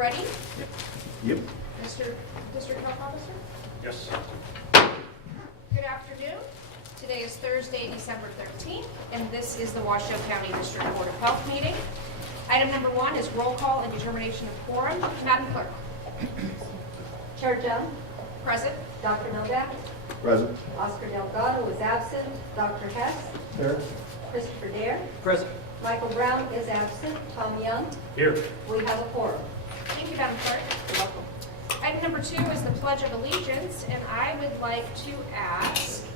Ready? Yep. Mr. District Health Officer? Yes. Good afternoon. Today is Thursday, December 13th, and this is the Washoe County District Board of Health meeting. Item number 1 is roll call and determination of quorum. Madam Clerk. Chair Jung, Present. Dr. Novak, Present. Oscar Delgado is absent, Dr. Hess, Here. Christopher Dare, Present. Michael Brown is absent, Tom Young, Here. we have a quorum. Thank you, Madam Clerk. You're welcome. Item number 2 is the Pledge of Allegiance, and I would like to ask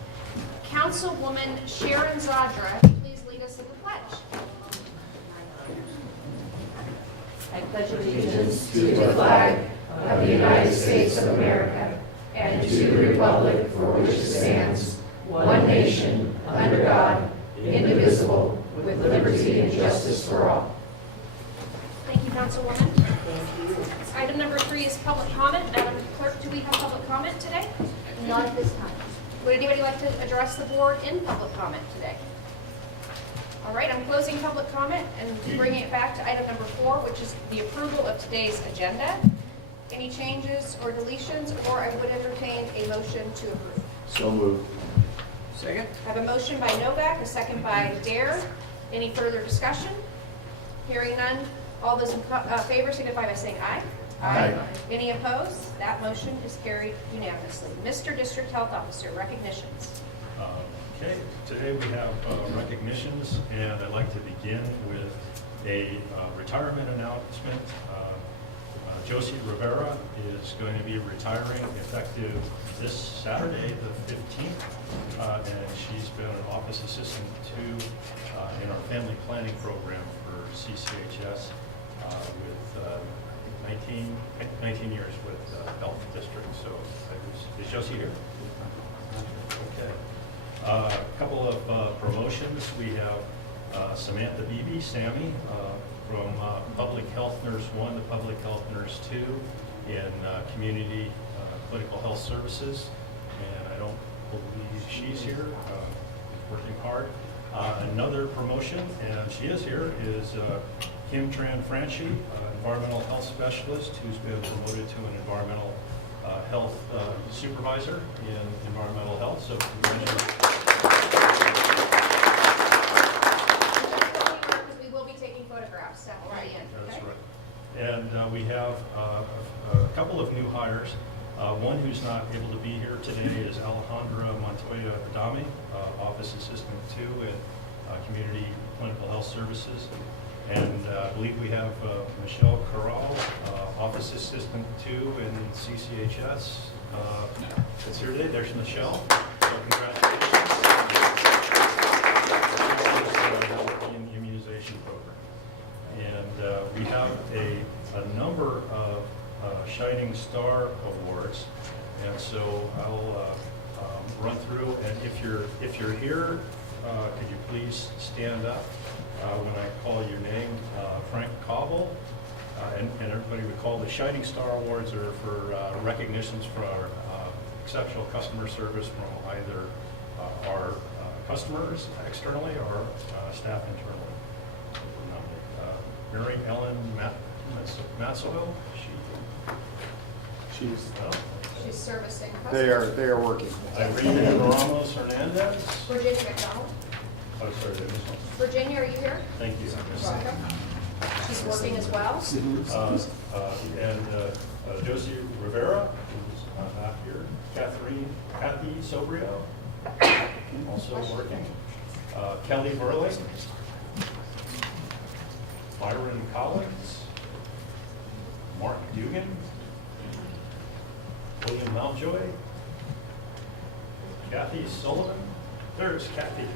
Councilwoman Sharon Zadra to please lead us in the pledge. I pledge Allegiance to the flag of the United States of America and to the republic for which it stands, one nation, under God, indivisible, with liberty and justice for all. Thank you, Councilwoman. Item number 3 is public comment. Madam Clerk, do we have public comment today? Not at this time. Would anybody like to address the board in public comment today? All right, I'm closing public comment and bringing it back to item number 4, which is the approval of today's agenda. Any changes or deletions, or I would entertain a motion to approve. So moved. Second? I have a motion by Novak, a second by Dare. Any further discussion? Hearing none. All those in favor signify by saying aye. Aye. Any opposed? That motion is carried unanimously. Mr. District Health Officer, recognitions. Okay, today we have recognitions, and I'd like to begin with a retirement announcement. Josie Rivera is going to be retiring effective this Saturday, the 15th, and she's been an office assistant in our family planning program for CCHS with 19 years with Health District. So is Josie here? Okay. A couple of promotions. We have Samantha Beebe, Sammy, from Public Health Nurse 1 to Public Health Nurse 2 in Community Clinical Health Services. And I don't believe she's here, working hard. Another promotion, and she is here, is Kim Tran Franchi, Environmental Health Specialist, who's been promoted to an Environmental Health Supervisor in Environmental Health. So congratulations. We will be taking photographs at the end. That's Okay? right. And we have a couple of new hires. One who's not able to be here today is Alejandra Montoya Adame, Office Assistant 2 in Community Clinical Health Services. And I believe we have Michelle Corral, Office Assistant 2 in CCHS. That's here today. There's Michelle. So congratulations. In the immunization program. And we have a number of Shining Star Awards. And so I'll run through. And if you're here, could you please stand up when I call your name? Frank Cobble, and everybody would call the Shining Star Awards are for recognitions for our exceptional customer service from either our customers externally or staff internally. Mary Ellen Matsoil, She's. She's servicing They customers. are working. Irene Ramos Hernandez. Virginia McDonald. Oh, sorry, did I miss one? Virginia, are you here? Thank you. Welcome. She's working as well. And Josie Rivera, who's not here. Kathy Sobrio, also working. Kelly Burling. Byron Collins. Mark Dugan. William Mountjoy. Kathy Sullivan. There's Kathy.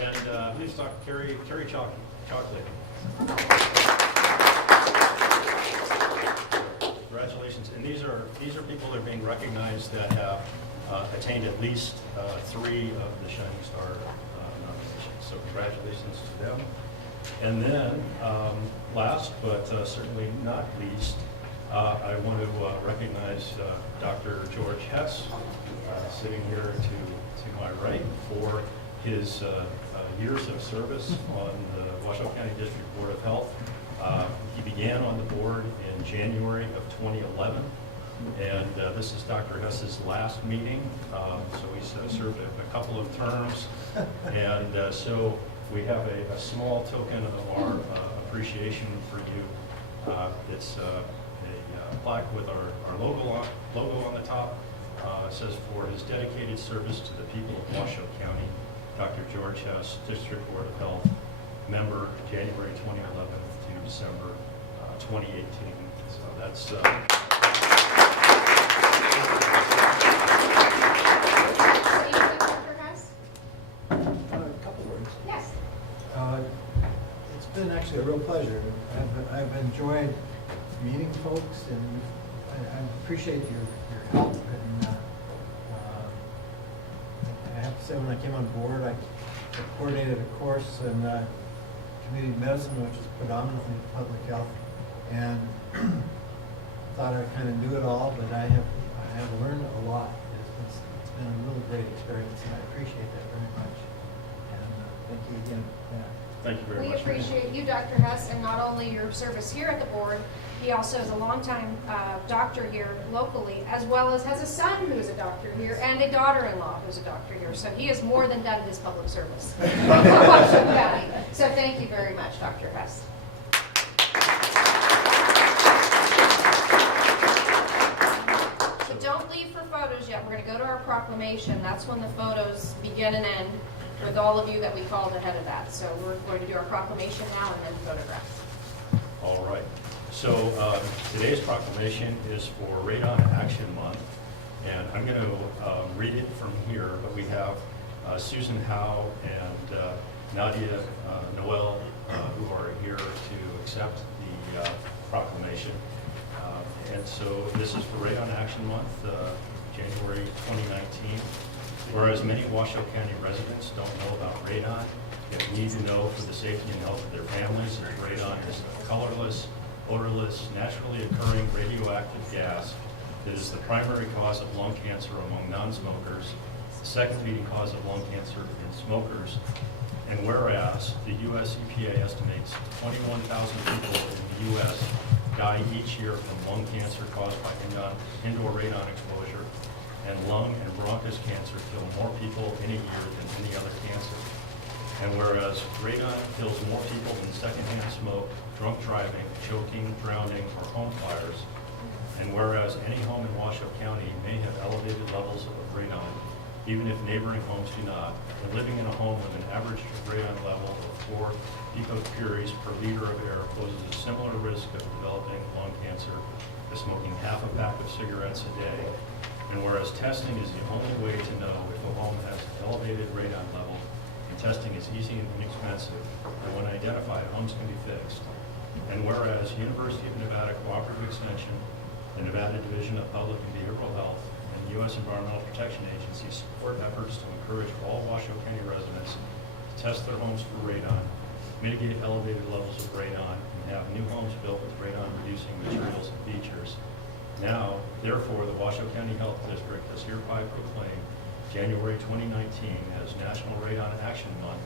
And please talk Terry Chocolate. Congratulations. And these are people that are being recognized that have attained at least 3 of the Shining Star nominations. So congratulations to them. And then last but certainly not least, I want to recognize Dr. George Hess, sitting here to my right, for his years of service on the Washoe County District Board of Health. He began on the board in January of 2011, and this is Dr. Hess's last meeting, so he's served a couple of terms, and so we have a small token of our appreciation for you. It's a plaque with our logo on the top. It says, "For his dedicated service to the people of Washoe County, Dr. George Hess, District Board of Health, member January 2011 to December 2018. So that's Steve, Dr. Hess? A couple words. Yes. It's been actually a real pleasure. I've enjoyed meeting folks, and I appreciate your help. And I have to say, when I came on board, I coordinated a course in community medicine, which is predominantly public health, and thought I kind of knew it all, but I have learned a lot. It's been a really great experience, and I appreciate that very much. And thank you again for that. thank you very We much. appreciate you, Dr. Hess, and not only your service here at the board, he also is a longtime doctor here locally, as well as has a son who's a doctor here and a daughter-in-law who's a doctor here. So he has more than done his public service for Washoe County. So thank you very much, Dr. Hess. So don't leave for photos yet. We're going to go to our proclamation. That's when the photos begin and end with all of you that we called ahead of that. So we're going to do our proclamation now and then photographs. All right. So today's proclamation is for Radon Action Month, and I'm going to read it from here, but we have Susan Howe and Nadia Noel who are here to accept the proclamation. And so this is for Radon Action Month, January 2019. Whereas many Washoe County residents don't know about radon, yet need to know for the safety and health of their families, as radon is a colorless, odorless, naturally occurring radioactive gas that is the primary cause of lung cancer among non-smokers, the second leading cause of lung cancer in smokers. And whereas the U.S. EPA estimates 21,000 people in the U.S. die each year from lung cancer caused by indoor radon exposure, and lung and bronchus cancer kill more people in a year than any other cancer. And whereas radon kills more people than secondhand smoke, drunk driving, choking, drowning, or home fires, and whereas any home in Washoe County may have elevated levels of radon, even if neighboring homes do not, and living in a home with an average radon level of 4 picocuries per liter of air poses a similar risk of developing lung cancer as smoking half a pack of cigarettes a day. And whereas testing is the only way to know if a home has an elevated radon level, and testing is easy and inexpensive, and when identified, homes can be fixed. And whereas University of Nevada Cooperative Extension, the Nevada Division of Public and Behavioral Health, and the U.S. Environmental Protection Agency support efforts to encourage all Washoe County residents to test their homes for radon, mitigate elevated levels of radon, and have new homes built with radon-reducing materials and features. Now, therefore, the Washoe County Health District has hereby proclaimed January 2019 as National Radon Action Month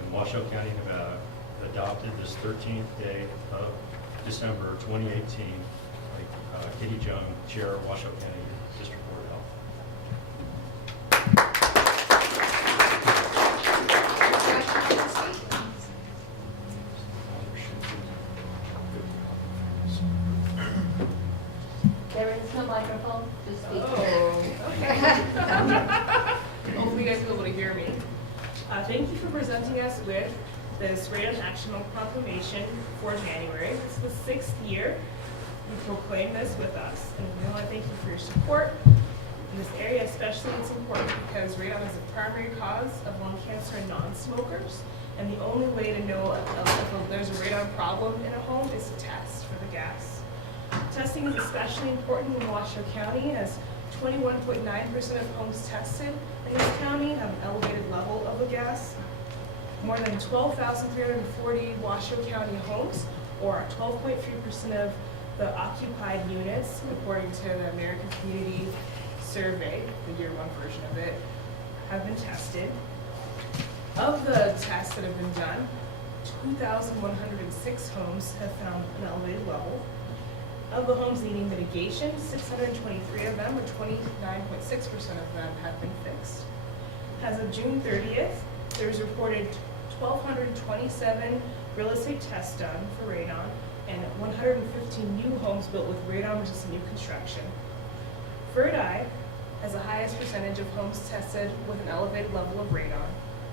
in Washoe County, Nevada, adopted this 13th day of December 2018 by Kitty Jung, Chair of Washoe County District Board of Health. There is no microphone to speak. Oh, okay. Hopefully you guys will be able to hear me. Thank you for presenting us with this Radon Action Month proclamation for January. It's the 6th year you proclaim this with us, and we want to thank you for your support. In this area especially, it's important because radon is the primary cause of lung cancer in non-smokers, and the only way to know if there's a radon problem in a home is to test for the gas. Testing is especially important in Washoe County, as 21.9% of homes tested in this county have an elevated level of the gas. More than 12,340 Washoe County homes, or 12.3% of the occupied units, according to the American Community Survey, the year one version of it, have been tested. Of the tests that have been done, 2,106 homes have found an elevated level. Of the homes needing mitigation, 623 of them, or 29.6% of them, have been fixed. As of June 30th, there's reported 1,227 real estate tests done for radon and 115 new homes built with radon-resistant new construction. Third Eye has the highest percentage of homes tested with an elevated level of radon,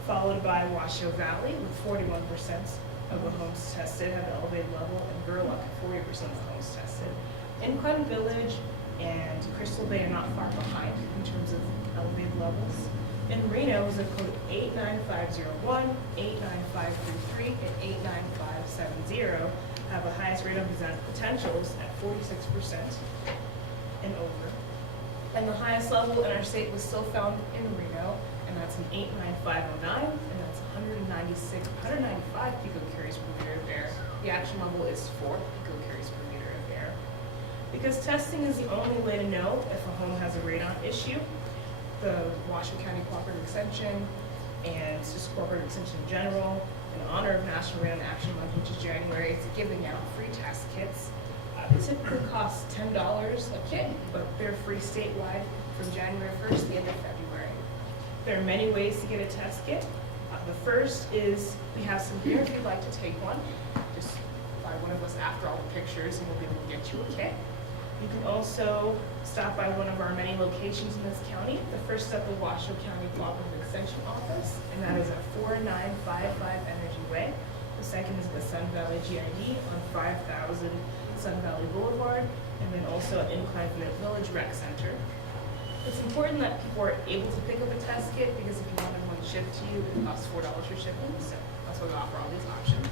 followed by Washoe Valley with 41% of the homes tested have an elevated level, and Burlock at 40% of the homes tested. Incline Village and Crystal Bay are not far behind in terms of elevated levels. In Reno, zip code 89501, 89533, and 89570 have the highest radon potentials at 46% and over. And the highest level in our state was still found in Reno, and that's an 89509, and that's 195 picocuries per meter of air. The action level is 4 picocuries per meter of air. Because testing is the only way to know if a home has a radon issue, the Washoe County Cooperative Extension and just Cooperative Extension in general, in honor of National Radon Action Month, which is January, it's giving out free test kits. They typically cost $10 a kit, but they're free statewide from January 1st to the end of February. There are many ways to get a test kit. The first is we have some here if you'd like to take one. Just buy one of us after all the pictures and we'll be able to get you a kit. You can also stop by one of our many locations in this county. The first is at the Washoe County Cooperative Extension Office, and that is at 4955 Energy Way. The second is the Sun Valley GID on 5000 Sun Valley Boulevard, and then also at Incline Village Rec Center. It's important that people are able to pick up a test kit because if you wanted one shipped to you, it costs $4 for shipping, so that's why we offer all these options.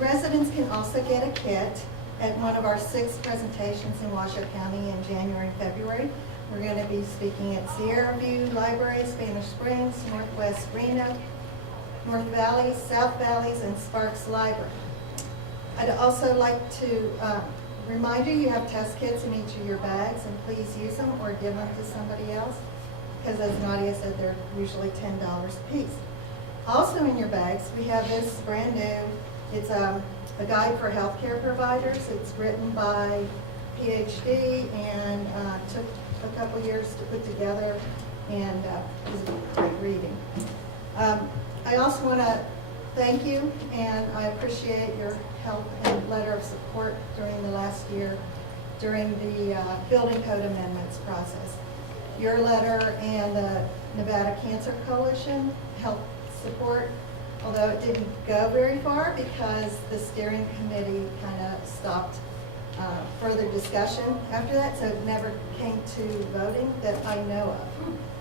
Residents can also get a kit at one of our 6 presentations in Washoe County in January and February. We're going to be speaking at Sierra View Library, Spanish Springs, Northwest Reno, North Valleys, South Valleys, and Sparks Library. I'd also like to remind you, you have test kits in each of your bags, and please use them or give them to somebody else, because as Nadia said, they're usually $10 a piece. Also in your bags, we have this brand new, it's a guide for healthcare providers. It's written by PhD and took a couple years to put together, and is great reading. I also want to thank you, and I appreciate your help and letter of support during the last year during the building code amendments process. Your letter and the Nevada Cancer Coalition helped support, although it didn't go very far because the steering committee kind of stopped further discussion after that, so it never came to voting that I know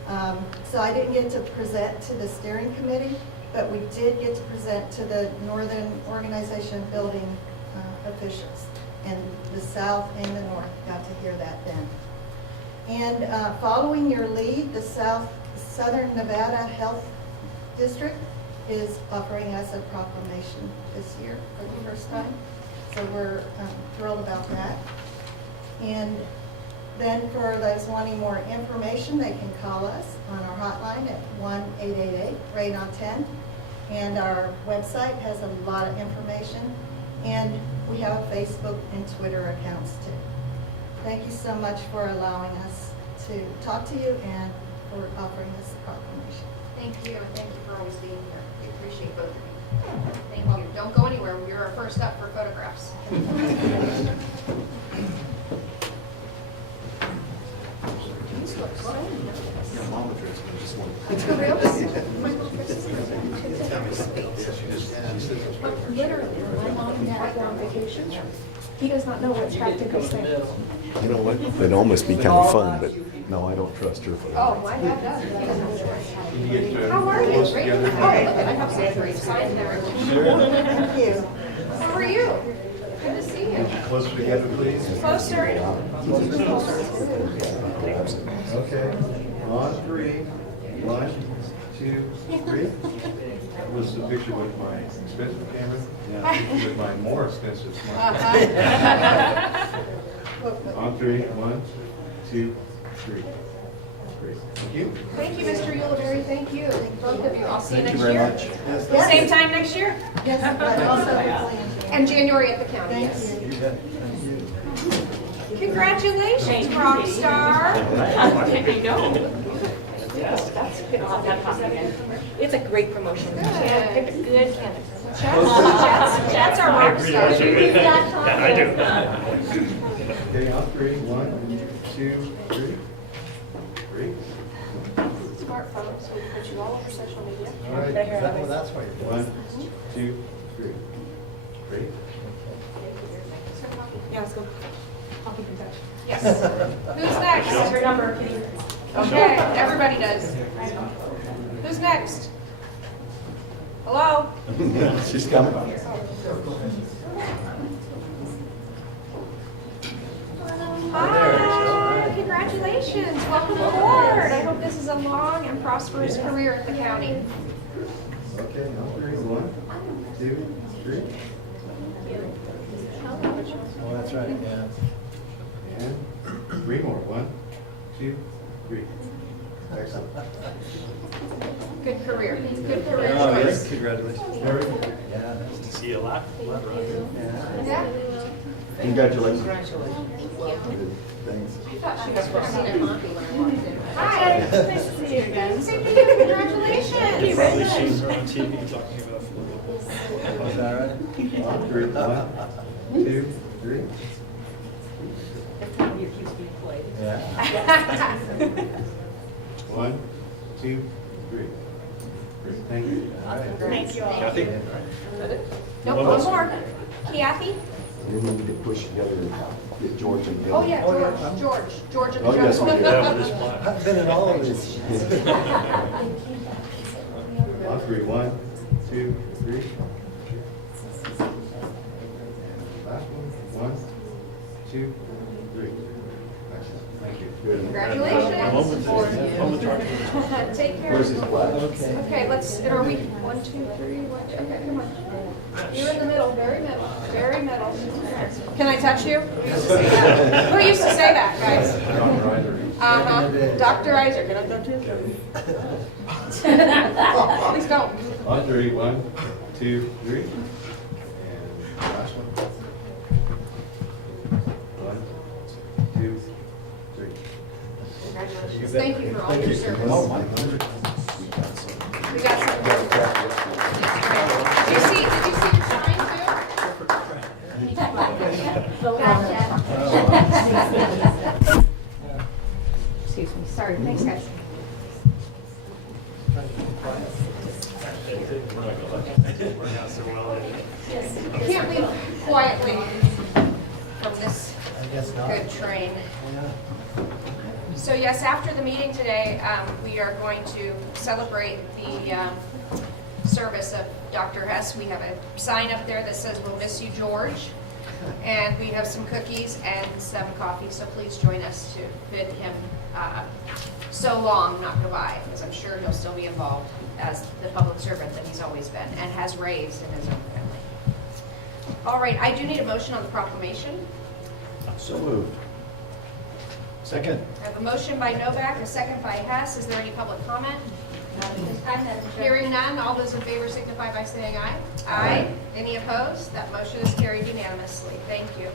of. So I didn't get to present to the steering committee, but we did get to present to the Northern Organization of Building officials, and the South and the North got to hear that then. And following your lead, the Southern Nevada Health District is offering us a proclamation this year for the first time. So we're thrilled about that. And then for those wanting more information, they can call us on our hotline at 1-888-RADON10. And our website has a lot of information. And we have a Facebook and Twitter accounts too. Thank you so much for allowing us to talk to you and for offering us the proclamation. Thank you, and thank you for always being here. We appreciate both of you. Thank you. Don't go anywhere. You're our first up for photographs. Your mom addressed me, just one. For real? Literally, my mom and dad go on vacation. He does not know what's practically saying. You know what? It'd almost be kind of fun, but no, I don't trust her for that. Oh, my dad does. He doesn't know what's practically. How are you? Great. Oh, look, I have some great signs there. Thank you. How are you? Good to see you. Closer together, please. Closer. Okay, on 3. 1, 2, 3. That was the picture with my expensive camera. Now a picture with my more expensive smartphone. On 3. 1, 2, 3. Great, thank you. Thank you, Mr. Ulibarri, thank you, both of you. I'll see you Thank next you very year. much. Same time next year? Yes, but also And January at the county, yes. You bet. Thank you. Congratulations, rock star. It's a great promotion. Picked a good candidate. Chad's our rock star. I do. Okay, on three. 1, 2, 3. Great. Smartphone, so we put you all over social media. All right, well, that's why you're doing 1, 2, 3. Great. Yeah, let's go. I'll keep in touch. Yes. Who's next? This is your number, Kitty. Okay, everybody does. Who's next? Hello? She's coming. Hi, congratulations, welcome aboard. I hope this is a long and prosperous career at the county. Okay, on three. 1, 2, 3. Oh, that's right, yeah. And 3 more. 1, 2, 3. Excellent. Good career, good career Oh, yes, choice. congratulations. Very good. Yeah, that's, See you a lot. yeah. Yeah. Congratulations. Congratulations. Thanks. Hi. Nice to see you again. Same to you, congratulations. You've probably seen her on TV talking about food. Is that right? On three. 1, 2, 3. If one of you keeps being played. Yeah. 1, 2, 3. Great, thank you. All right. Thank you all. Kathy? Nope, one more. Kathy? We need to get pushed together and get George and Bill. Oh, yeah, Oh, yeah. George and Oh, yes, we do. Yeah, with this plaque. I've been in all of these. On three. 1, 2, 3. Last one. 1, 2, 3. Excellent, thank you. Congratulations. Take care. Where's his flag? Okay. Okay, let's, are we, 1, 2, 3, 1, 2, okay, come on. You're in the middle, very middle, very middle. Can I touch you? Who used to say that? Who used to say that, guys? Uh-huh, Dr. Iser, can I touch you? Please go. On three. 1, 2, 3. And last one. 1, 2, 3. Congratulations. Thank you for all your service. Oh, my goodness. We got some. Did you see the sign Excuse me. too? Sorry, thanks, guys. Can't leave quietly from this I guess not. good train. Yeah. So yes, after the meeting today, we are going to celebrate the service of Dr. Hess. We have a sign up there that says, "We'll miss you, George." And we have some cookies and some coffee, so please join us to bid him so long, not goodbye, because I'm sure he'll still be involved as the public servant that he's always been and has raised in his own family. All right, I do need a motion on the proclamation. So moved. Second. I have a motion by Novak, a second by Hess. Is there any public comment? Hearing none, all those in favor signify by saying aye. Aye. Any opposed? That motion is carried unanimously. Thank you.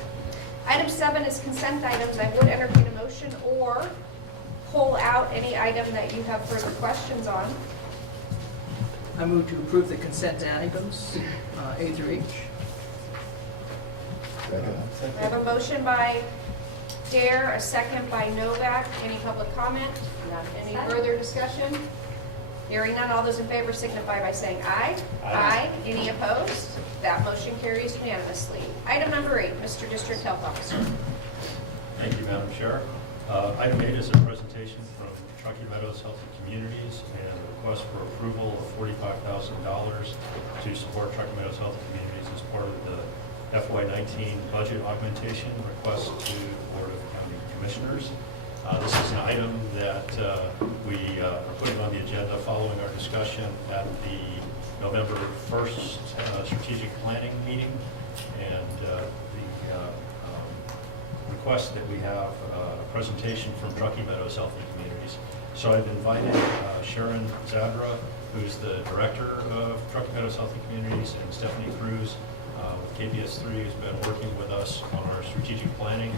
Item 7 is consent items. I would entertain a motion or pull out any item that you have further questions on. I move to approve the consent items, A through H. I have a motion by Dare, a second by Novak. Any public comment? None. Any further discussion? Hearing none, all those in favor signify by saying aye. Aye. Any opposed? That motion carries unanimously. Item number 8, Mr. District Health Officer. Thank you, Madam Chair. Item 8 is a presentation from Truckee Meadows Healthy Communities and a request for approval of $45,000 to support Truckee Meadows Healthy Communities as part of the FY19 budget augmentation request to the Board of County Commissioners. This is an item that we are putting on the agenda following our discussion at the November 1st strategic planning meeting, and the request that we have a presentation from Truckee Meadows Healthy Communities. So I've invited Sharon Zadra, who's the director of Truckee Meadows Healthy Communities, and Stephanie Cruz with KPS3, who's been working with us on our strategic planning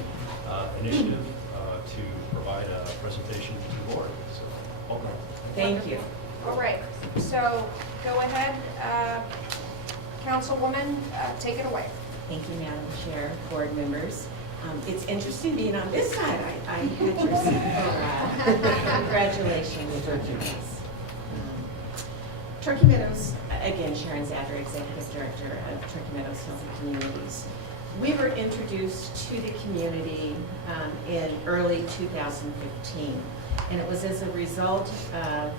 initiative to provide a presentation to the board. So, welcome. Thank you. All right, so go ahead, Councilwoman, take it away. Thank you, Madam Chair, board members. It's interesting being on this side. I had your seat for a while. Congratulations, Turkey Meadows. Turkey Meadows, again, Sharon Zadra, Executive Director of Turkey Meadows Healthy Communities. We were introduced to the community in early 2015, and it was as a result of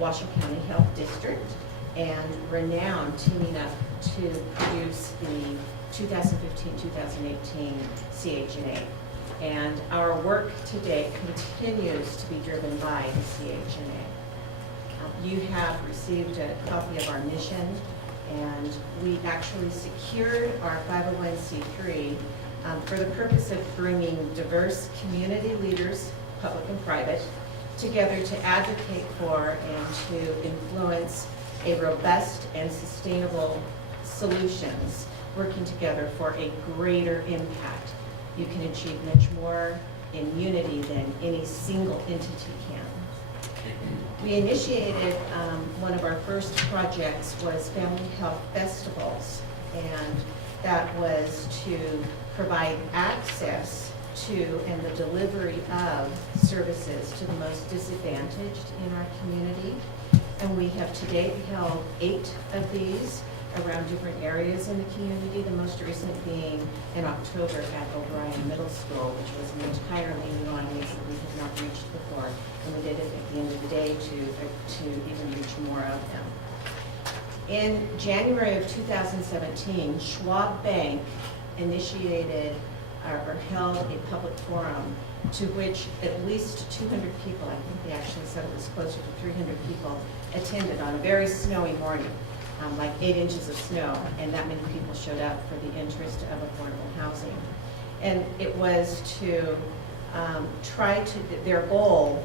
Washoe County Health District and Renown teaming up to produce the 2015-2018 CHNA. And our work today continues to be driven by the CHNA. You have received a copy of our mission, and we actually secured our 501c3 for the purpose of bringing diverse community leaders, public and private, together to advocate for and to influence a robust and sustainable solutions, working together for a greater impact. You can achieve much more in unity than any single entity can. We initiated, one of our first projects was Family Health Festivals, and that was to provide access to and the delivery of services to the most disadvantaged in our community. And we have to date held 8 of these around different areas in the community, the most recent being in October at O'Brien Middle School, which was an entirely new audience that we had not reached before. And we did it at the end of the day to even reach more of them. In January of 2017, Schwab Bank initiated or held a public forum to which at least 200 people, I think they actually said it was closer to 300 people, attended on a very snowy morning, like 8 inches of snow, and that many people showed up for the interest of affordable housing. And it was to try to, their goal,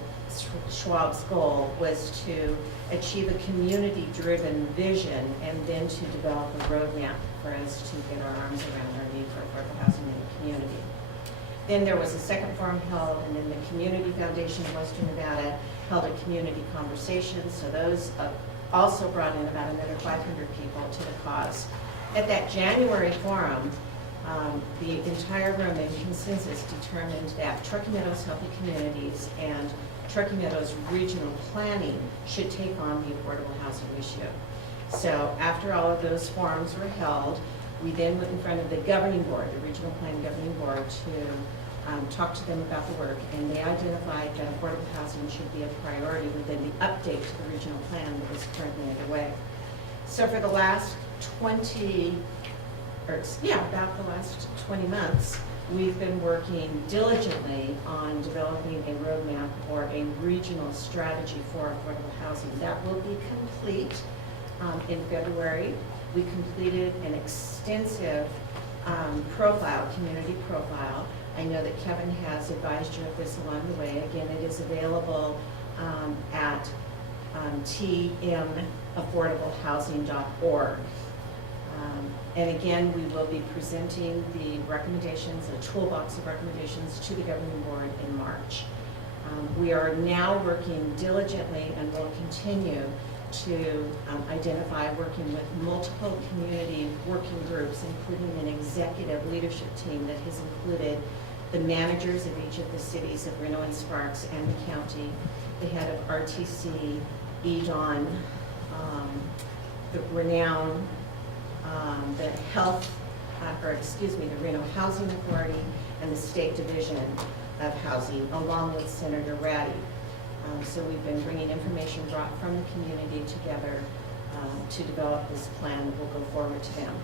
Schwab's goal, was to achieve a community-driven vision and then to develop a roadmap for us to get our arms around our need for affordable housing in the community. Then there was a second forum held, and then the Community Foundation of Western Nevada held a community conversation, so those also brought in about another 500 people to the cause. At that January forum, the entire room in consensus determined that Truckee Meadows Healthy Communities and Truckee Meadows Regional Planning should take on the affordable housing issue. So after all of those forums were held, we then went in front of the governing board, the Regional Planning Governing Board, to talk to them about the work, and they identified that affordable housing should be a priority within the update to the regional plan that was currently underway. So for the last about the last 20 months, we've been working diligently on developing a roadmap or a regional strategy for affordable housing. That will be complete in February. We completed an extensive community profile. I know that Kevin has advised you of this along the way. Again, it is available at tmaffordablehousing.org. And again, we will be presenting the recommendations, a toolbox of recommendations to the governing board in March. We are now working diligently and will continue to identify, working with multiple community working groups, including an executive leadership team that has included the managers of each of the cities of Reno and Sparks and the county, the head of RTC, EDON, the Renown, the the Reno Housing Authority, and the State Division of Housing, along with Senator Ratty. So we've been bringing information brought from the community together to develop this plan that will go forward to them.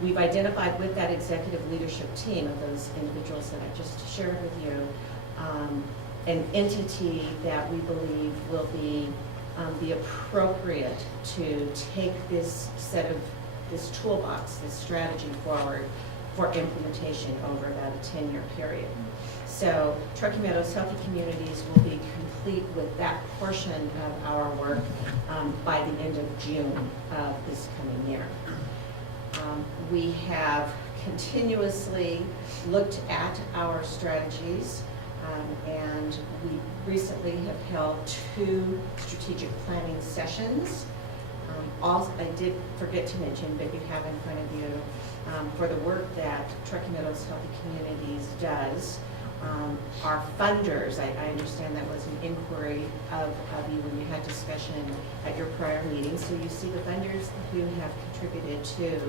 We've identified with that executive leadership team of those individuals that I just shared with you, an entity that we believe will be appropriate to take this toolbox, this strategy forward for implementation over about a 10-year period. So Truckee Meadows Healthy Communities will be complete with that portion of our work by the end of June of this coming year. We have continuously looked at our strategies, and we recently have held 2 strategic planning sessions. Also, I did forget to mention, but you have in front of you, for the work that Truckee Meadows Healthy Communities does, our funders, I understand that was an inquiry of you when you had discussion at your prior meeting. So you see the funders who have contributed to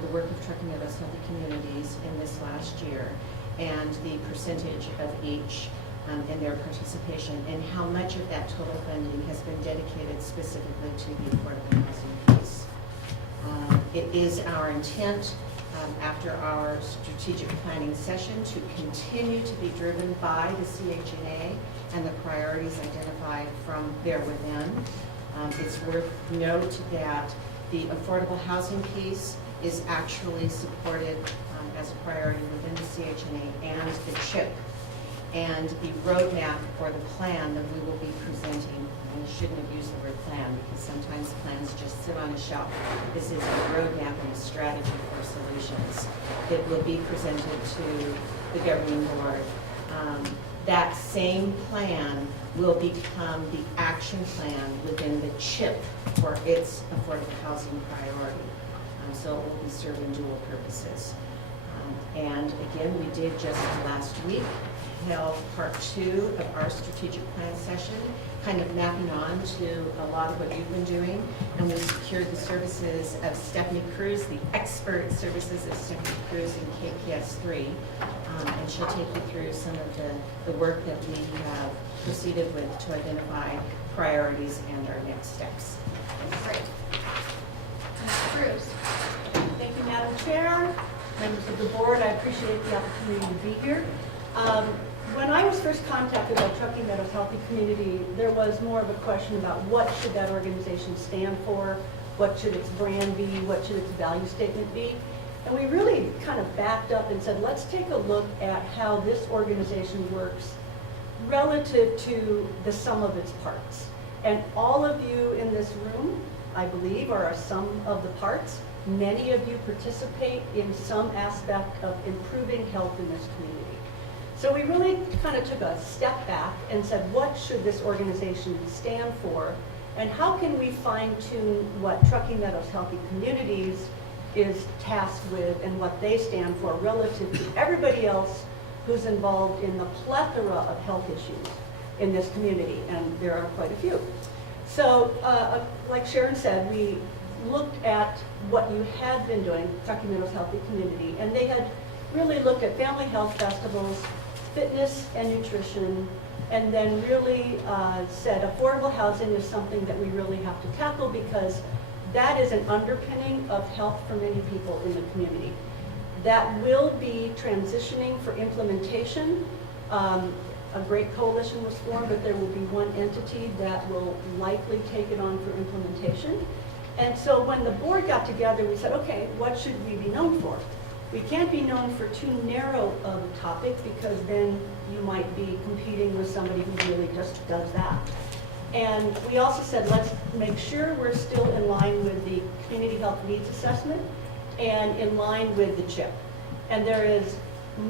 the work of Truckee Meadows Healthy Communities in this last year, and the percentage of each in their participation, and how much of that total funding has been dedicated specifically to the affordable housing piece. It is our intent, after our strategic planning session, to continue to be driven by the CHNA and the priorities identified from there within. It's worth note that the affordable housing piece is actually supported as a priority within the CHNA and the CHIP. And the roadmap for the plan that we will be presenting, and I shouldn't have used the word plan because sometimes plans just sit on a shelf. This is a roadmap and a strategy for solutions that will be presented to the governing board. That same plan will become the action plan within the CHIP for its affordable housing priority. So it will be serving dual purposes. And again, we did just last week held part 2 of our strategic plan session, kind of mapping on to a lot of what you've been doing. And we secured the services of Stephanie Cruz, the expert services of Stephanie Cruz in KPS 3. And she'll take you through some of the work that we have proceeded with to identify priorities and our next steps. Great. Mrs. Cruz. Thank you, Madam Chair, members of the board. I appreciate the opportunity to be here. When I was first contacted by Truckee Meadows Healthy Community, there was more of a question about what should that organization stand for, what should its brand be, what should its value statement be. And we really kind of backed up and said, let's take a look at how this organization works relative to the sum of its parts. And all of you in this room, I believe, are a sum of the parts. Many of you participate in some aspect of improving health in this community. So we really kind of took a step back and said, what should this organization stand for? And how can we fine-tune what Truckee Meadows Healthy Communities is tasked with and what they stand for relative to everybody else who's involved in the plethora of health issues in this community, and there are quite a few. So, like Sharon said, we looked at what you had been doing, Truckee Meadows Healthy Community, and they had really looked at family health festivals, fitness and nutrition, and then really said affordable housing is something that we really have to tackle because that is an underpinning of health for many people in the community. That will be transitioning for implementation. A great coalition was formed, but there will be one entity that will likely take it on for implementation. And so when the board got together, we said, okay, what should we be known for? We can't be known for too narrow of a topic because then you might be competing with somebody who really just does that. And we also said, let's make sure we're still in line with the Community Health Needs Assessment and in line with the CHIP. And there is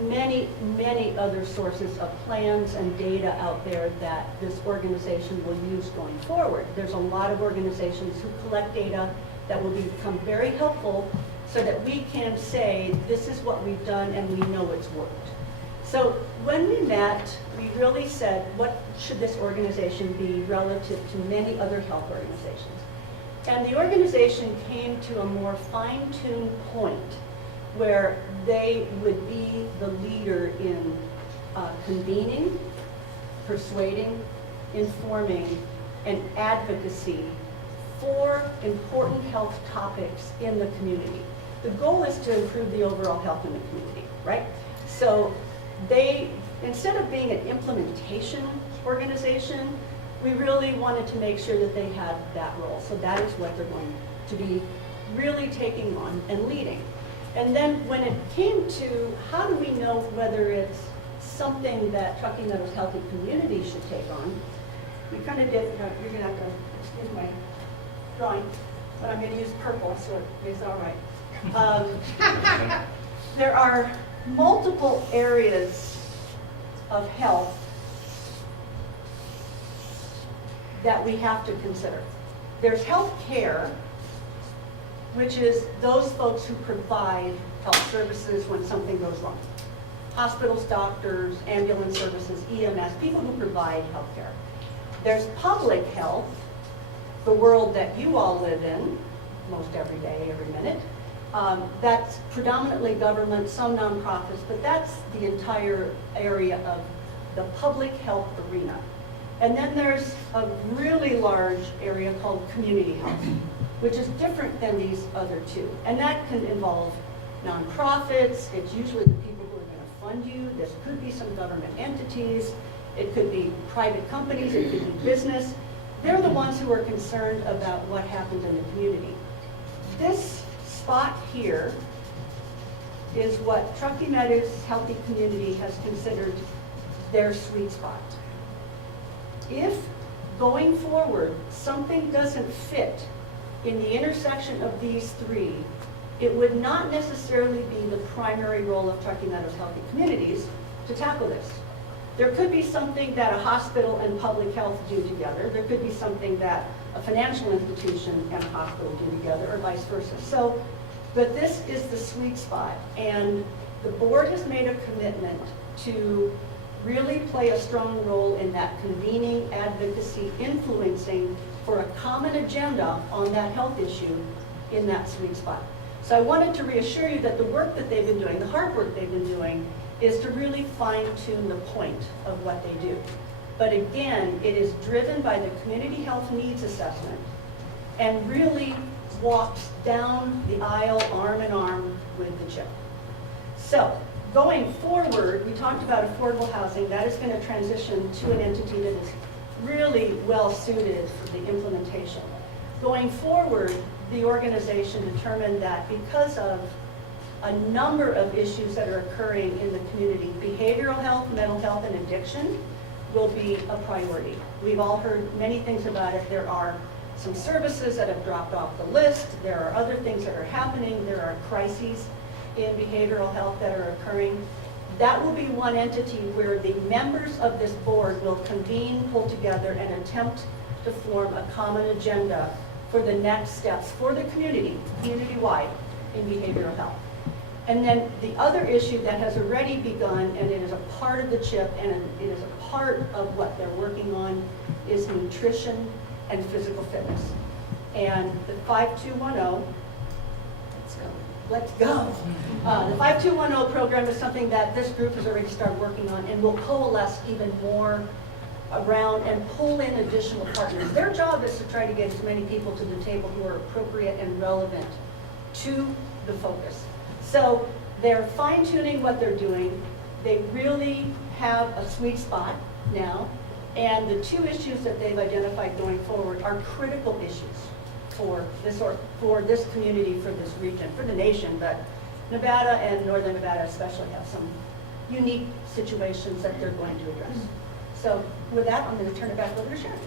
many, many other sources of plans and data out there that this organization will use going forward. There's a lot of organizations who collect data that will become very helpful so that we can say, this is what we've done and we know it's worked. So when we met, we really said, what should this organization be relative to many other health organizations? And the organization came to a more fine-tuned point where they would be the leader in convening, persuading, informing, and advocacy for important health topics in the community. The goal is to improve the overall health in the community, right? So they, instead of being an implementation organization, we really wanted to make sure that they had that role. So that is what they're going to be really taking on and leading. And then when it came to how do we know whether it's something that Truckee Meadows Healthy Community should take on, we kind of did, you're going to have to excuse my drawing, but I'm going to use purple, so it makes it all right. There are multiple areas of health that we have to consider. There's health care, which is those folks who provide health services when something goes wrong. Hospitals, doctors, ambulance services, EMS, people who provide health care. There's public health, the world that you all live in, most every day, every minute. That's predominantly government, some nonprofits, but that's the entire area of the public health arena. And then there's a really large area called community health, which is different than these other two. And that can involve nonprofits. It's usually the people who are going to fund you. This could be some government entities. It could be private companies. It could be business. They're the ones who are concerned about what happens in the community. This spot here is what Truckee Meadows Healthy Community has considered their sweet spot. If going forward something doesn't fit in the intersection of these three, it would not necessarily be the primary role of Truckee Meadows Healthy Communities to tackle this. There could be something that a hospital and public health do together. There could be something that a financial institution and a hospital do together, or vice versa. So, but this is the sweet spot, and the board has made a commitment to really play a strong role in that convening, advocacy, influencing for a common agenda on that health issue in that sweet spot. So I wanted to reassure you that the work that they've been doing, the hard work they've been doing, is to really fine-tune the point of what they do. But again, it is driven by the community health needs assessment and really walks down the aisle arm in arm with the CHIP. So going forward, we talked about affordable housing. That is going to transition to an entity that is really well suited for the implementation. Going forward, the organization determined that because of a number of issues that are occurring in the community, behavioral health, mental health, and addiction will be a priority. We've all heard many things about it. There are some services that have dropped off the list. There are other things that are happening. There are crises in behavioral health that are occurring. That will be one entity where the members of this board will convene, pull together, and attempt to form a common agenda for the next steps for the community, community-wide, in behavioral health. And then the other issue that has already begun, and it is a part of the CHIP, and it is a part of what they're working on, is nutrition and physical fitness. And the 5210, let's go. The 5210 program is something that this group has already started working on and will coalesce even more around and pull in additional partners. Their job is to try to get as many people to the table who are appropriate and relevant to the focus. So they're fine-tuning what they're doing. They really have a sweet spot now, and the two issues that they've identified going forward are critical issues for this community, for this region, for the nation, but Nevada and Northern Nevada especially have some unique situations that they're going to address. So with that, I'm going to turn it back over to Sharon.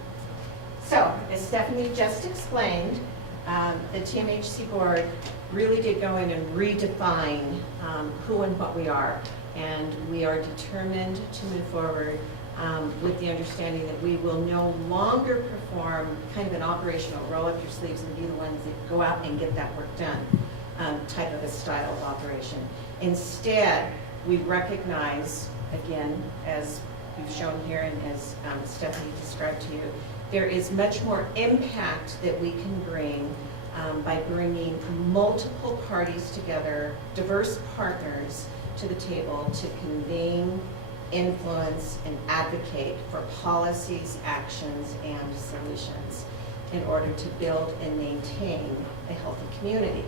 So, as Stephanie just explained, the TMHC board really did go in and redefine who and what we are. And we are determined to move forward with the understanding that we will no longer perform kind of an operational roll up your sleeves and be the ones that go out and get that work done type of a style of operation. Instead, we recognize, again, as we've shown here and as Stephanie described to you, there is much more impact that we can bring by bringing multiple parties together, diverse partners to the table to convene, influence, and advocate for policies, actions, and solutions in order to build and maintain a healthy community.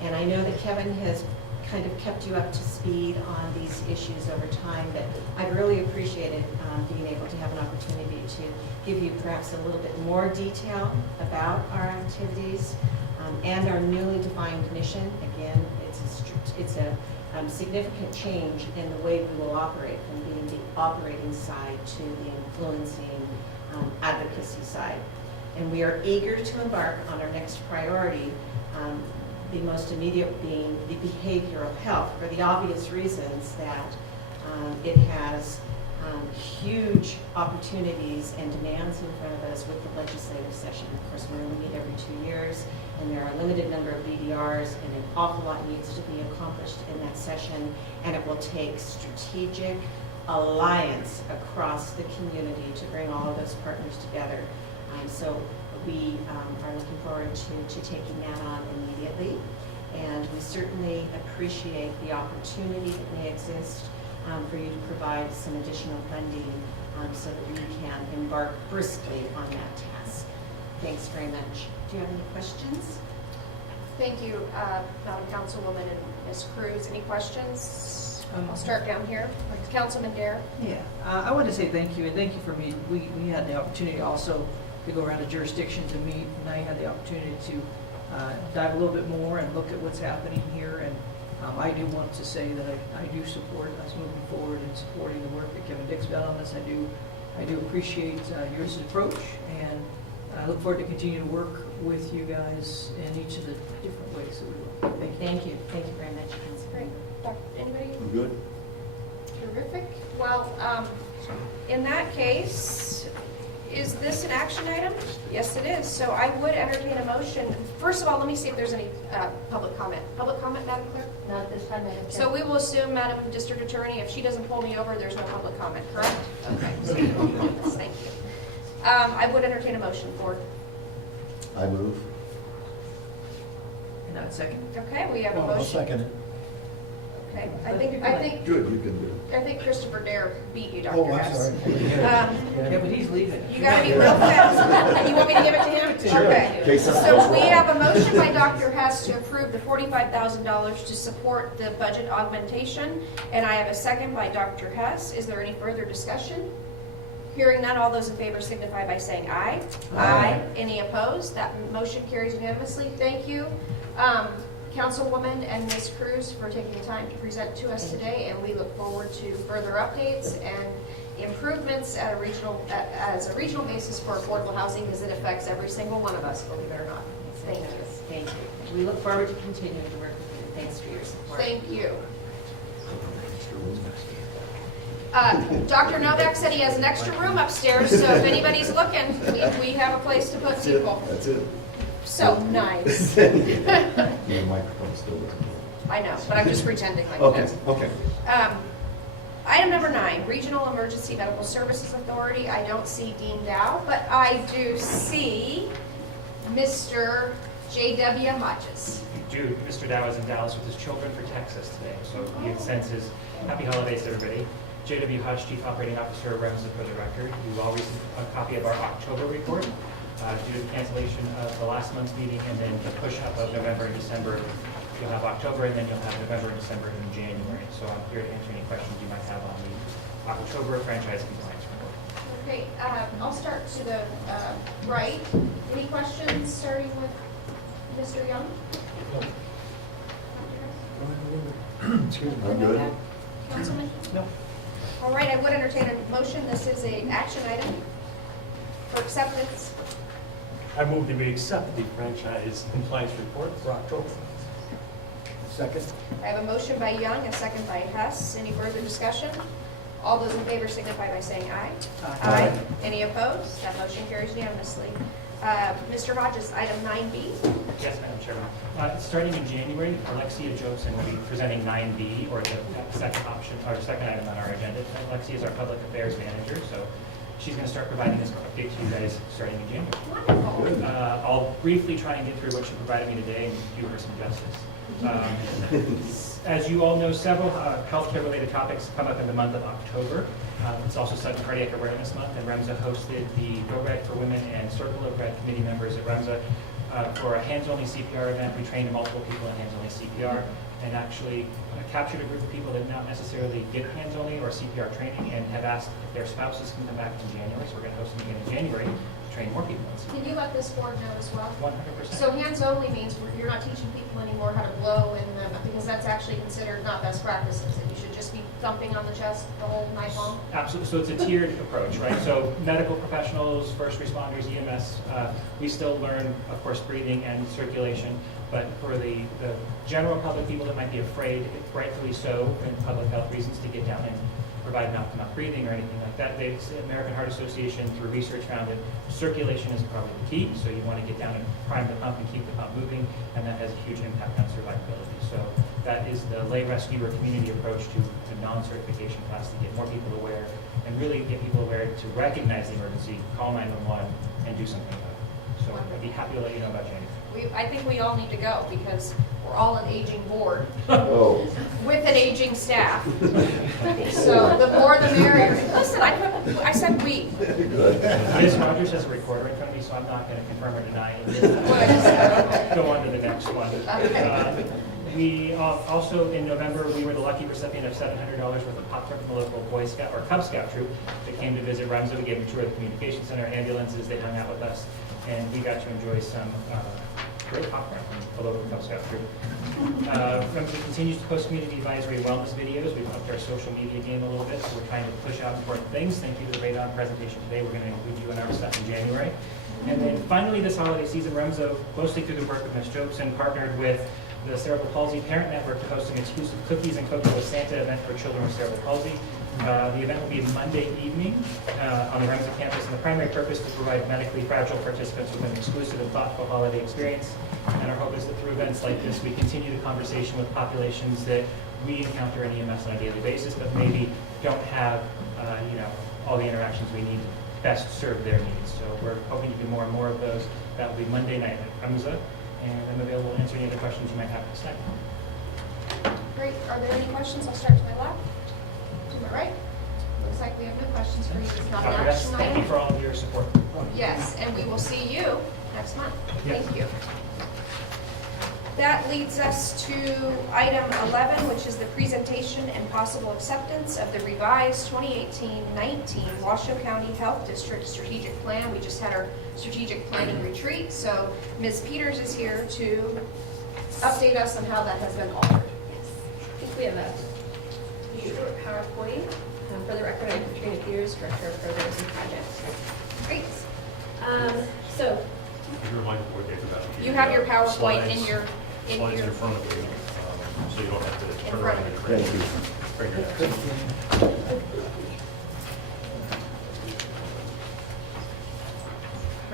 And I know that Kevin has kind of kept you up to speed on these issues over time, but I've really appreciated being able to have an opportunity to give you perhaps a little bit more detail about our activities and our newly defined mission. Again, it's a significant change in the way we will operate from being the operating side to the influencing, advocacy side. And we are eager to embark on our next priority, the most immediate being the behavioral health, for the obvious reasons that it has huge opportunities and demands in front of us with the legislative session. Of course, we only meet every 2 years, and there are a limited number of BDRs, and an awful lot needs to be accomplished in that session, and it will take strategic alliance across the community to bring all of those partners together. So we are looking forward to taking that on immediately, and we certainly appreciate the opportunity that may exist for you to provide some additional funding so that we can embark briskly on that task. Thanks very much. Do you have any questions? Thank you, Madam Councilwoman and Ms. Cruz. Any questions? I'll start down here. Councilman Dare. Yeah, I want to say thank you, and thank you for me. We had the opportunity also to go around the jurisdiction to meet, and I had the opportunity to dive a little bit more and look at what's happening here. And I do want to say that I do support us moving forward and supporting the work that Kevin Dick's done on this. I do appreciate your approach, and I look forward to continue to work with you guys in each of the different ways that we will. Thank you. Thank you. Thank you very much, Councilman. Great. Anybody? I'm good. Terrific. Well, in that case, is this an action item? Yes, it is. So I would entertain a motion. First of all, let me see if there's any public comment. Public comment, Madam Clerk? Not this time, Madam Chair. So we will assume, Madam District Attorney, if she doesn't pull me over, there's no public comment, correct? Okay. So thank you. I would entertain a motion for. I move. And I'd second. Okay, we have a I'll motion. second it. Okay, I think Good, you can do it. I think Christopher Dare beat you, Dr. Oh, I'm Hess. sorry. Yeah, but he's leaving. You gotta be real fast. You want me to give it to him? Sure. Okay. Case something So goes we wrong. have a motion by Dr. Hess to approve the $45,000 to support the budget augmentation, and I have a second by Dr. Hess. Is there any further discussion? Hearing none, all those in favor signify by saying aye. Aye. Any opposed? That motion carries unanimously. Thank you, Councilwoman and Ms. Cruz, for taking the time to present to us today, and we look forward to further updates and improvements at as a regional basis for affordable housing, because it affects every single one of us, believe it or not. Thank you. Thank you. We look forward to continuing to work with you. Thanks for your support. Thank you. Dr. Novak said he has an extra room upstairs, so if anybody's looking, we have a place to put people. That's it. So nice. The microphone still doesn't work. I know, but I'm just pretending like Okay, that. okay. Item number 9, Regional Emergency Medical Services Authority. I don't see Dean Dow, but I do see Mr. J.W. Hodges. Jude, Mr. Dow is in Dallas with his children for Texas today, so he extends his happy holidays to everybody. J.W. Hodge, Chief Operating Officer of REMSA, for the record. You all received a copy of our October report due to the cancellation of the last month's meeting, and then the push up of November and December. You'll have October, and then you'll have November and December in January. So I'm here to answer any questions you might have on the October franchise compliance report. Okay, I'll start to the right. Any questions, starting with Mr. Young? Excuse me. I'm good. Councilman? No. All right, I would entertain a motion. This is an action item for acceptance. I move that we accept the franchise compliance report for October. Second. I have a motion by Young, a second by Hess. Any further discussion? All those in favor signify by saying aye. Aye. Any opposed? That motion carries unanimously. Mr. Hodges, item 9B. Yes, Madam Chairman. Starting in January, Alexia Jobson will be presenting 9B, or the second option, or second item on our agenda. Alexia is our Public Affairs Manager, so she's going to start providing this update to you guys starting in January. Wonderful. I'll briefly try and get through what she provided me today and do her some justice. As you all know, several healthcare-related topics come up in the month of October. It's also Sudden Cardiac Awareness Month, and REMSA hosted the Go Red for Women and Circle of Red committee members at REMSA for a hands-only CPR event. We trained multiple people in hands-only CPR, and actually captured a group of people that did not necessarily get hands-only or CPR training, and have asked if their spouses can come back in January. So we're going to host them again in January to train more people in CPR. Can you let this board know as well? 100%. So hands only means you're not teaching people anymore how to blow in them, because that's actually considered not best practices. That you should just be thumping on the chest the whole night long? Absolutely, so it's a tiered approach, right? So medical professionals, first responders, EMS, we still learn, of course, breathing and circulation, but for the general public, people that might be afraid, rightfully so, in public health reasons, to get down and provide mouth-to-mouth breathing or anything like that, the American Heart Association, through research, found that circulation is probably the key, so you want to get down and prime the pump and keep the pump moving, and that has a huge impact on survivability. So that is the lay rescue or community approach to non-certification class, to get more people aware and really get people aware to recognize the emergency, call 911, and do something about it. So I'd be happy to let you know about January. I think we all need to go because we're all an aging board Oh, with an aging staff. So the more the merrier. Listen, I said we. Ms. Rogers has a recorder in front of me, so I'm not going to confirm or deny it. Go on to the next one. We also, in November, we were the lucky recipient of $700 worth of popcorn from a local Boy Scout or Cub Scout troop that came to visit Remso. We gave them a tour of the communication center, ambulances, they hung out with us, and we got to enjoy some great popcorn from a local Cub Scout troop. Remso continues to post community advisory wellness videos. We've upped our social media game a little bit, so we're trying to push out important things. Thank you to the radon presentation today. We're going to include you in our stuff in January. And then finally, this holiday season, Remso, mostly through the work of Ms. Jobson, partnered with the Cerebral Palsy Parent Network to host an exclusive Cookies and Cookies with Santa event for children with cerebral palsy. The event will be Monday evening on the Remso campus, and the primary purpose is to provide medically fragile participants with an exclusive and thoughtful holiday experience. And our hope is that through events like this, we continue the conversation with populations that we encounter in EMS on a daily basis, but maybe don't have all the interactions we need to best serve their needs. So we're hoping to do more and more of those. That will be Monday night at Remso. And I'm available to answer any other questions you might have this night. Great. Are there any questions? I'll start to my left. To my right. Looks like we have no questions for you. It's not an Dr. S, action thank you item. for all of your support. Yes, and we will see you next month. Yes. Thank you. That leads us to item 11, which is the presentation and possible acceptance of the revised 2018-19 Washoe County Health District Strategic Plan. We just had our strategic planning retreat, so Ms. Peters is here to update us on how that has been altered. I think we have a short PowerPoint. For the record, I'm Katrina Peters, Director of Programs and Projects. Great. So, Could you remind the board Dave about the You have your PowerPoint slides in in your front of you, so you don't have to In turn front around of and thank you. bring your next.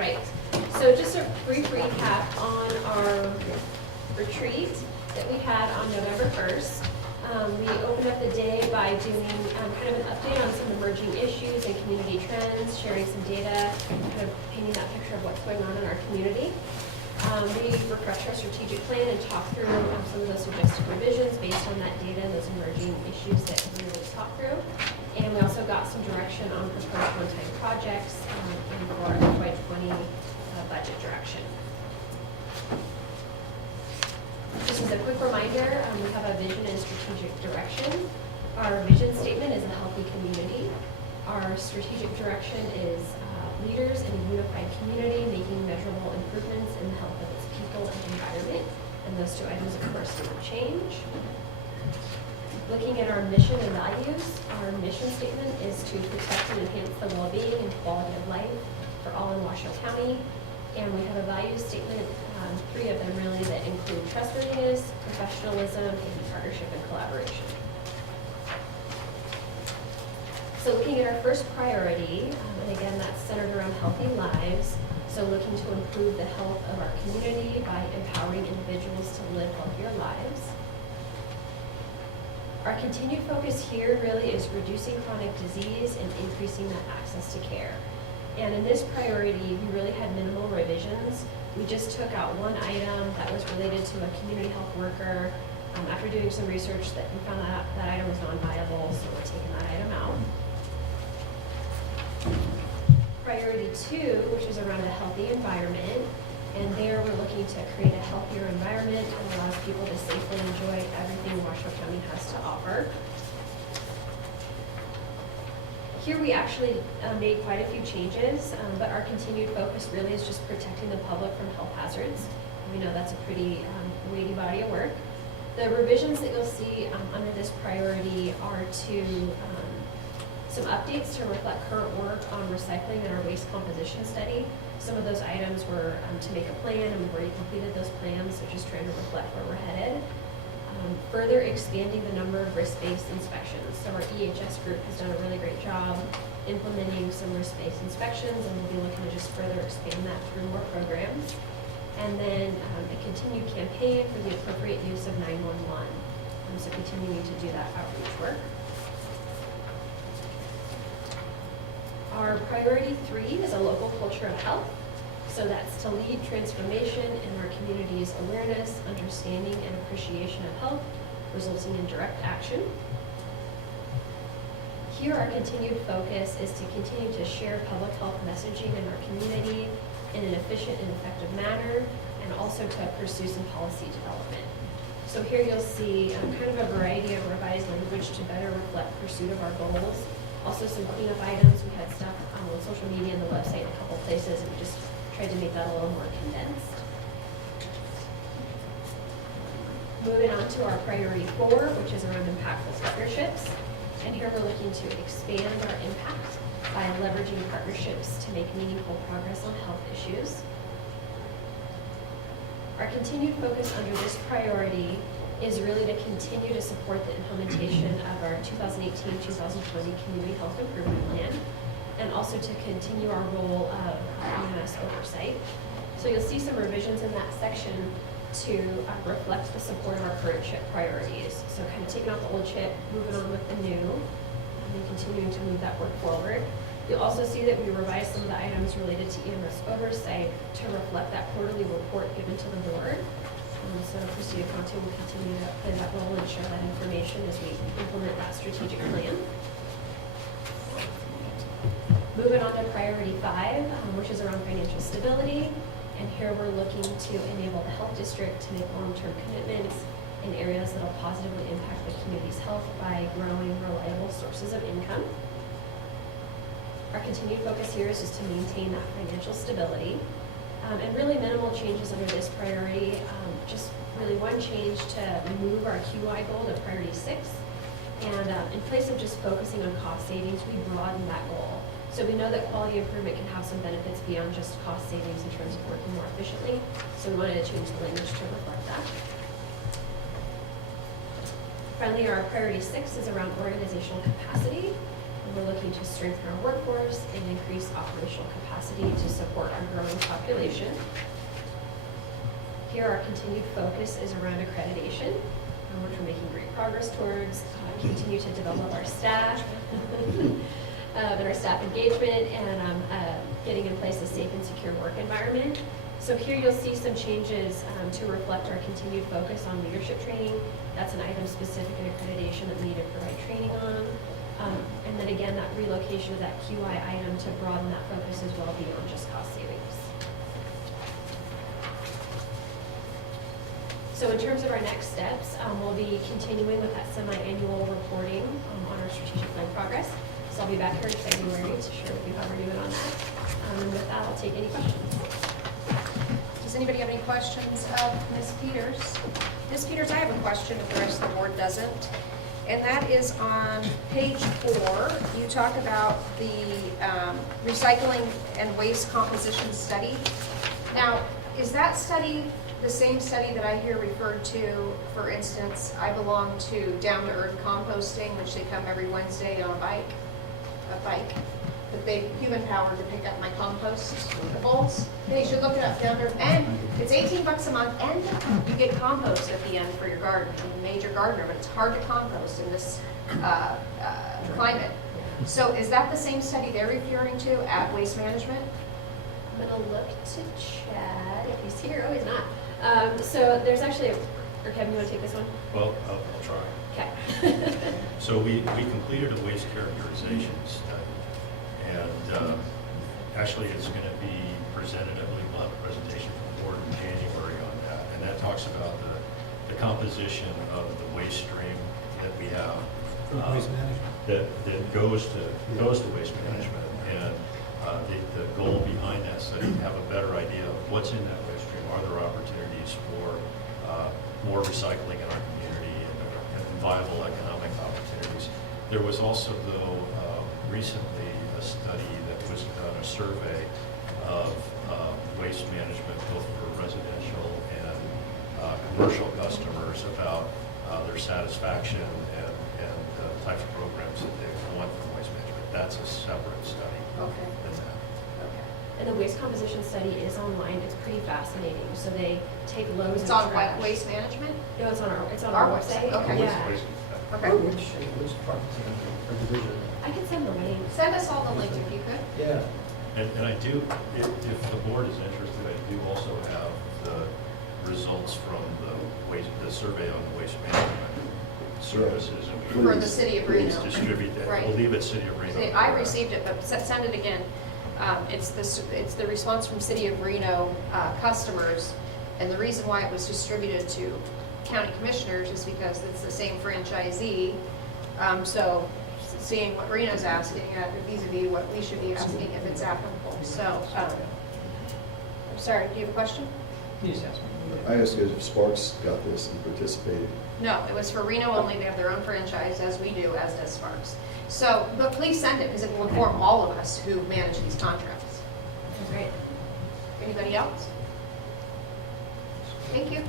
right. So just a brief recap on our retreat that we had on November 1st. We opened up the day by doing kind of an update on some emerging issues and community trends, sharing some data, kind of painting that picture of what's going on in our community. We refreshed our strategic plan and talked through some of those suggested revisions based on that data and those emerging issues that we really talked through. And we also got some direction on proposed one-time projects and for our FY20 budget direction. Just as a quick reminder, we have a vision and strategic direction. Our vision statement is a healthy community. Our strategic direction is leaders in a unified community making measurable improvements in the health of its people and environment. And those two items, of course, don't change. Looking at our mission and values, our mission statement is to protect and enhance the well-being and quality of life for all in Washoe County. And we have a values statement, 3 of them really, that include trustworthiness, professionalism, and partnership and collaboration. So looking at our first priority, and again, that's centered around healthy lives. So looking to improve the health of our community by empowering individuals to live healthier lives. Our continued focus here really is reducing chronic disease and increasing that access to care. And in this priority, we really had minimal revisions. We just took out one item that was related to a community health worker. After doing some research, that we found that item was non-viable, so we're taking that item out. Priority 2, which is around a healthy environment, and there we're looking to create a healthier environment that allows people to safely enjoy everything Washoe County has to offer. Here we actually made quite a few changes, but our continued focus really is just protecting the public from health hazards. We know that's a pretty weighty body of work. The revisions that you'll see under this priority are to some updates to reflect current work on recycling and our waste composition study. Some of those items were to make a plan, and we've already completed those plans, so just trying to reflect where we're headed. Further expanding the number of risk-based inspections. So our EHS group has done a really great job implementing some risk-based inspections, and we'll be looking to just further expand that through more programs. And then a continued campaign for the appropriate use of 911. So continuing to do that outreach work. Our priority 3 is a local culture of health. So that's to lead transformation in our community's awareness, understanding, and appreciation of health, resulting in direct action. Here, our continued focus is to continue to share public health messaging in our community in an efficient and effective manner, and also to pursue some policy development. So here you'll see kind of a variety of revised language to better reflect pursuit of our goals. Also some cleanup items. We had stuff on social media and the website in a couple places, and we just tried to make that a little more condensed. Moving on to our priority 4, which is around impactful partnerships. And here we're looking to expand our impact by leveraging partnerships to make meaningful progress on health issues. Our continued focus under this priority is really to continue to support the implementation of our 2018-2020 Community Health Improvement Plan, and also to continue our role of EMS oversight. So you'll see some revisions in that section to reflect the support of our current CHIP priorities. So kind of taking out the old CHIP, moving on with the new, and then continuing to move that work forward. You'll also see that we revised some of the items related to EMS oversight to reflect that quarterly report given to the board. So Christina Conte will continue to play that role and share that information as we implement that strategic plan. Moving on to priority 5, which is around financial stability. And here we're looking to enable the health district to make long-term commitments in areas that will positively impact the community's health by growing reliable sources of income. Our continued focus here is just to maintain that financial stability. And really minimal changes under this priority, just really one change to move our QI goal to priority 6. And in place of just focusing on cost savings, we broaden that goal. So we know that quality improvement can have some benefits beyond just cost savings in terms of working more efficiently. So we wanted to change the language to reflect that. Finally, our priority 6 is around organizational capacity. We're looking to strengthen our workforce and increase operational capacity to support our growing population. Here, our continued focus is around accreditation, which we're making great progress towards. Continue to develop our staff and our staff engagement, and getting in place a safe and secure work environment. So here you'll see some changes to reflect our continued focus on leadership training. That's an item-specific accreditation that we need to provide training on. And then again, that relocation of that QI item to broaden that focus as well beyond just cost savings. So in terms of our next steps, we'll be continuing with that semi-annual reporting on our strategic plan progress. So I'll be back here in February to share with you how we're doing on that. And with that, I'll take any questions. Does anybody have any questions of Ms. Peters? Ms. Peters, I have a question if the rest of the board doesn't. And that is on page 4. You talk about the recycling and waste composition study. Now, is that study the same study that I hear referred to? For instance, I belong to Down to Earth Composting, which they come every Wednesday on a bike, but they human powered to pick up my compost bowls. You should look it up, Down to Earth, and it's $18 a month, and you get compost at the end for your garden. I'm a major gardener, but it's hard to compost in this climate. So is that the same study they're referring to at Waste Management? I'm gonna look to Chad if he's here. Oh, he's not. So there's actually or Kevin, you want to take this one? Well, I'll try. Okay. So we completed a waste characterization study, and actually it's going to be presented, I believe we'll have a presentation from the board in January on that, and that talks about the composition of the waste stream that we have. Waste management. That goes to waste management, and the goal behind that study to have a better idea of what's in that waste stream. Are there opportunities for more recycling in our community and viable economic opportunities. There was also, though, recently a study that was done, a survey of waste management, both for residential and commercial customers, about their satisfaction and the types of programs that they want from waste management. That's a separate study Okay. than that. Okay. And the waste composition study is online. It's pretty fascinating. So they take loads It's of on trash. waste management? No, it's on Our our website? website. Okay. Yeah. Okay. Which department or division? I can send the link. Send us all the link if you could. Yeah. And I do, if the board is interested, I do also have the results from the survey on the waste management services. And For the city of Reno. Please distribute that. Right. I believe it's City of Reno. See, I received it, but send it again. It's the response from City of Reno customers, and the reason why it was distributed to county commissioners is because it's the same franchisee. So seeing what Reno's asking, vis-a-vis what we should be asking if it's applicable. So, I'm sorry, do you have a question? You just asked me. I asked if Sparks got this and participated. No, it was for Reno only. They have their own franchise, as we do, as does Sparks. So, but please send it, because it will inform all of us who manage these contracts. Great. Anybody else? Thank you.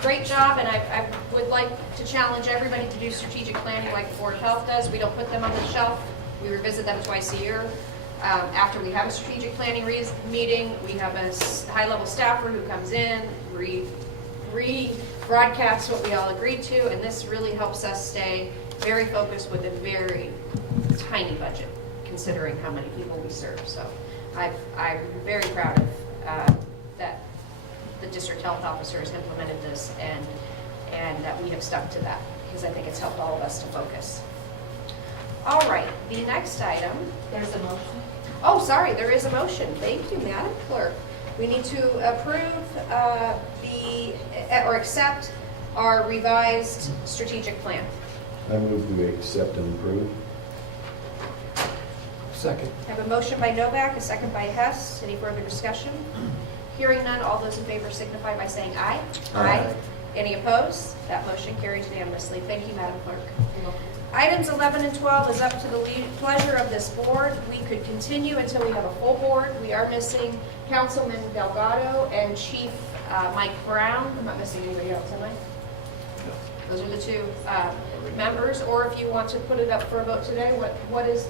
Great job, and I would like to challenge everybody to do strategic planning like the Board of Health does. We don't put them on the shelf. We revisit them twice a year. After we have a strategic planning meeting, we have a high-level staffer who comes in, rebroadcasts what we all agreed to, and this really helps us stay very focused with a very tiny budget, considering how many people we serve. So I'm very proud of that the district health officer has implemented this, and that we have stuck to that, because I think it's helped all of us to focus. All right, the next item. There's a motion. Oh, sorry, there is a motion. Thank you, Madam Clerk. We need to approve or accept our revised strategic plan. I move we accept and approve. Second. I have a motion by Novak, a second by Hess. Any further discussion? Hearing none, all those in favor signify by saying aye. Aye. Any opposed? That motion carries unanimously. Thank you, Madam Clerk. Items 11 and 12 is up to the pleasure of this board. We could continue until we have a full board. We are missing Councilman Delgado and Chief Mike Brown. I'm not missing anybody else, am I? Those are the two members. Or if you want to put it up for a vote today, what is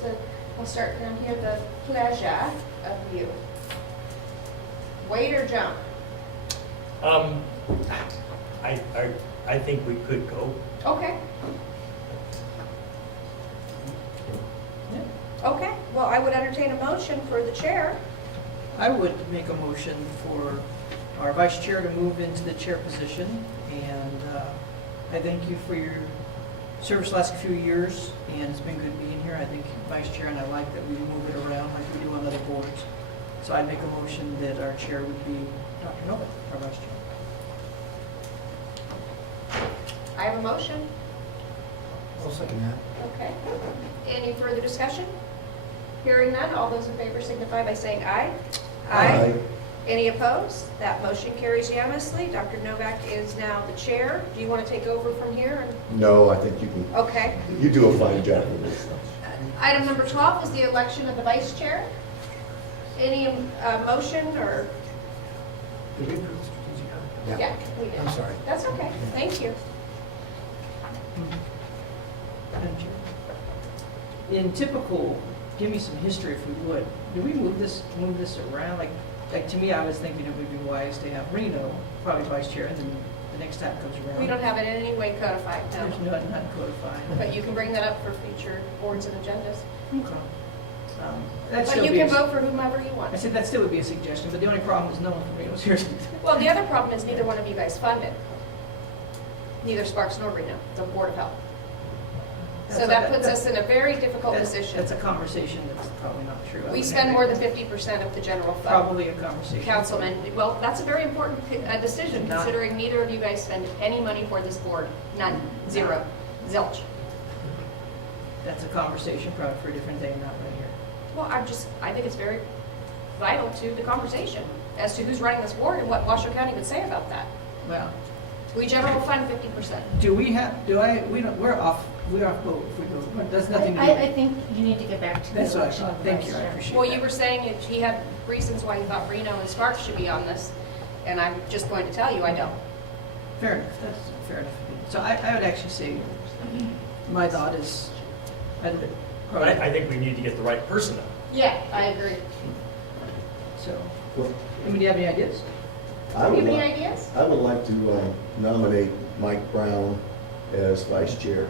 we'll start down here, the pleasure of you. Wait or jump? I think we could go. Okay. Okay, well, I would entertain a motion for the chair. I would make a motion for our vice chair to move into the chair position, and I thank you for your service the last few years, and it's been good being here. I think vice chair, and I like that we move it around like we do on other boards. So I'd make a motion that our chair would be Dr. Novak, our vice chair. I have a motion. I'll second that. Okay. Any further discussion? Hearing none, all those in favor signify by saying aye. Any opposed? That motion carries unanimously. Dr. Novak is now the chair. Do you want to take over from here? No, I think you can, Okay. you do a fine job with this. Item number 12 is the election of the vice chair. Any motion or? Did we approve the strategic plan? Yeah, we did. I'm sorry. That's okay. Thank you. Madam Chair. In typical, give me some history if we would. Do we move this around? Like to me, I was thinking it would be wise to have Reno, probably vice chair, and then the next time it comes around. We don't have it in any way codified, no. There's not codified. But you can bring that up for future boards and agendas. Okay. That'd But still you be can a- vote for whomever you I want. said that still would be a suggestion, but the only problem is no one from Reno's here. Well, the other problem is neither one of you guys funded. Neither Sparks nor Reno, the Board of Health. So that puts us in a very difficult position. That's a conversation that's probably not true. I We would spend think. more than 50% of the general fund. Probably a conversation. Councilman, well, that's a very important decision, Not- considering neither of you guys spend any money for this board. None. Zero. Zilch. That's a conversation probably for a different day, not right here. Well, I think it's very vital to the conversation as to who's running this board and what Washoe County would say about that. Well, We general fund 50%. do we have, we're off boat if we go, that's nothing to do. I think you need to get back to the That's what I election. thought. Thank you, I appreciate that. Well, you were saying that he had reasons why you thought Reno and Sparks should be on this, and I'm just going to tell you, I don't. Fair enough, that's fair enough. So I would actually say, my thought is, I think we need to get the right person up. Yeah, I agree. so, Well, I mean, do you have any ideas? I Do you would have any like, ideas? I would like to nominate Mike Brown as vice chair.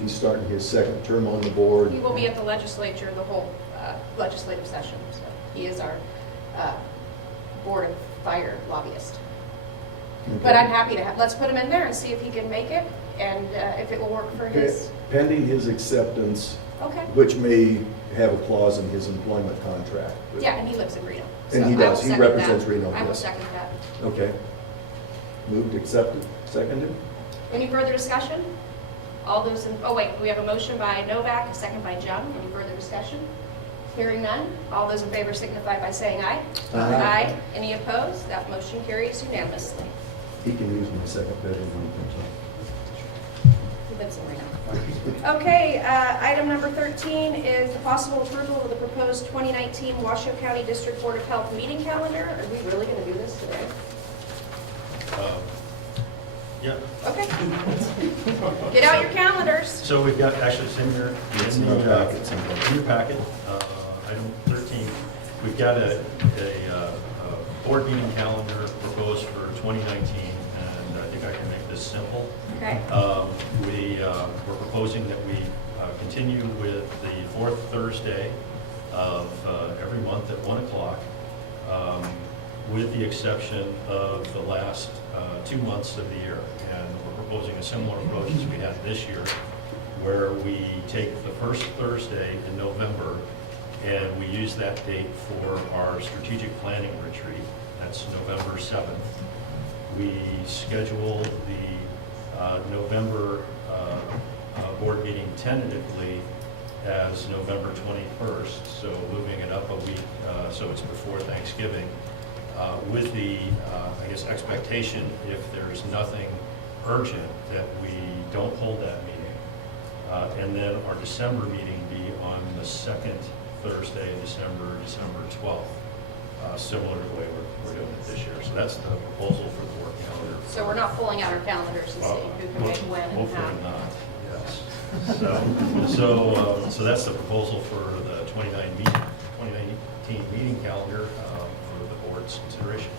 He's starting his second term on the board. He will be at the legislature, the whole legislative session, so he is our Board of Fire lobbyist. But I'm happy to let's put him in there and see if he can make it, and if it will work for his, Pending his acceptance, okay. which may have a clause in his employment contract. But- Yeah, and he lives in Reno. And so he I will does. He second represents that. Reno, I will yes. second that. Okay. Moved, accepted, seconded? Any further discussion? All those in, oh wait, we have a motion by Novak, a second by Jung. Any further discussion? Hearing none. All those in favor signify by saying aye. Aye. Any opposed? That motion carries unanimously. He can use my second bedroom. He lives in Reno. Okay, item number 13 is the possible approval of the proposed 2019 Washoe County District Board of Health meeting calendar. Are we really going to do this today? Yeah. Okay. Get out your calendars. So we've got, actually, it's in your, It's in our packet. in your packet, item 13. We've got a board meeting calendar proposed for 2019, and I think I can make this simple. Okay. We're proposing that we continue with the fourth Thursday of every month at 1 o'clock, with the exception of the last 2 months of the year. And we're proposing a similar approach as we had this year, where we take the first Thursday in November and we use that date for our strategic planning retreat. That's November 7th. We schedule the November board meeting tentatively as November 21st, so moving it up a week, so it's before Thanksgiving, with the, I guess, expectation, if there's nothing urgent, that we don't hold that meeting. And then our December meeting be on the second Thursday in December, December 12th, similar to the way we're doing it this year. So that's the proposal for the board calendar. So we're not pulling out our calendars and seeing who can make when and Hopefully how. not, yes. So that's the proposal for the 2019 meeting calendar for the board's consideration.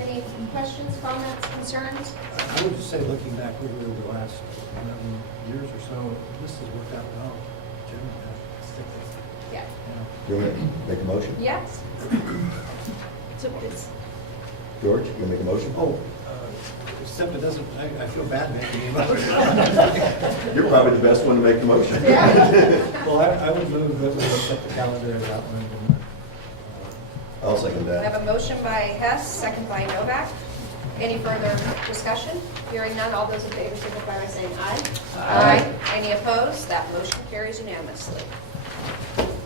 Any questions, comments, concerns? I would just say, looking back over the last 11 years or so, this has worked out well. Generally, I stick with it. Yeah. You want to make a motion? Yes? So it's, George, you want to make a motion? Oh, except it doesn't, I feel bad making a motion. You're probably the best one to make the motion. Well, I would move that we accept the calendar as outlined in the. I'll second I have that. a motion by Hess, second by Novak. Any further discussion? Hearing none, all those in favor signify by saying aye. Aye. Any opposed? That motion carries unanimously.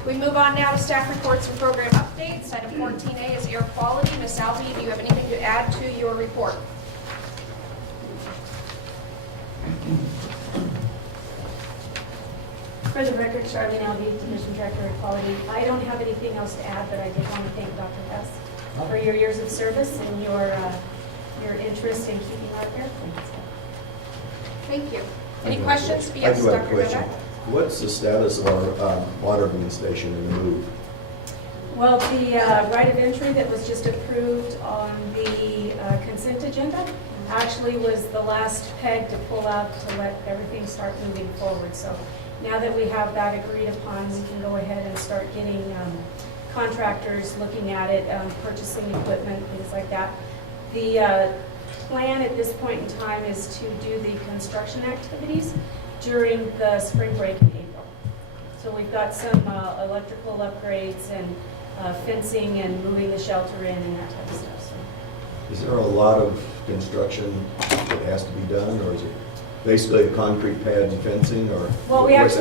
We move on now to staff reports and program updates. Item 14A is air quality. Ms. Alvey, do you have anything to add to your report? For the record, Charlene Alvey, Division Director of Quality. I don't have anything else to add, but I did want to thank Dr. Hess for your years of service and your interest in keeping our air clean. Thank you. I Any do have a questions? question. Yes, I do have a Dr. question. Novak? What's the status of our water main station in the move? Well, the right of entry that was just approved on the consent agenda actually was the last peg to pull out to let everything start moving forward. So now that we have that agreed upon, we can go ahead and start getting contractors looking at it, purchasing equipment, things like that. The plan at this point in time is to do the construction activities during the spring break in April. So we've got some electrical upgrades and fencing and moving the shelter in and that type of stuff. So Is there a lot of construction that has to be done, or is it basically the concrete pads and fencing, or? well, we what's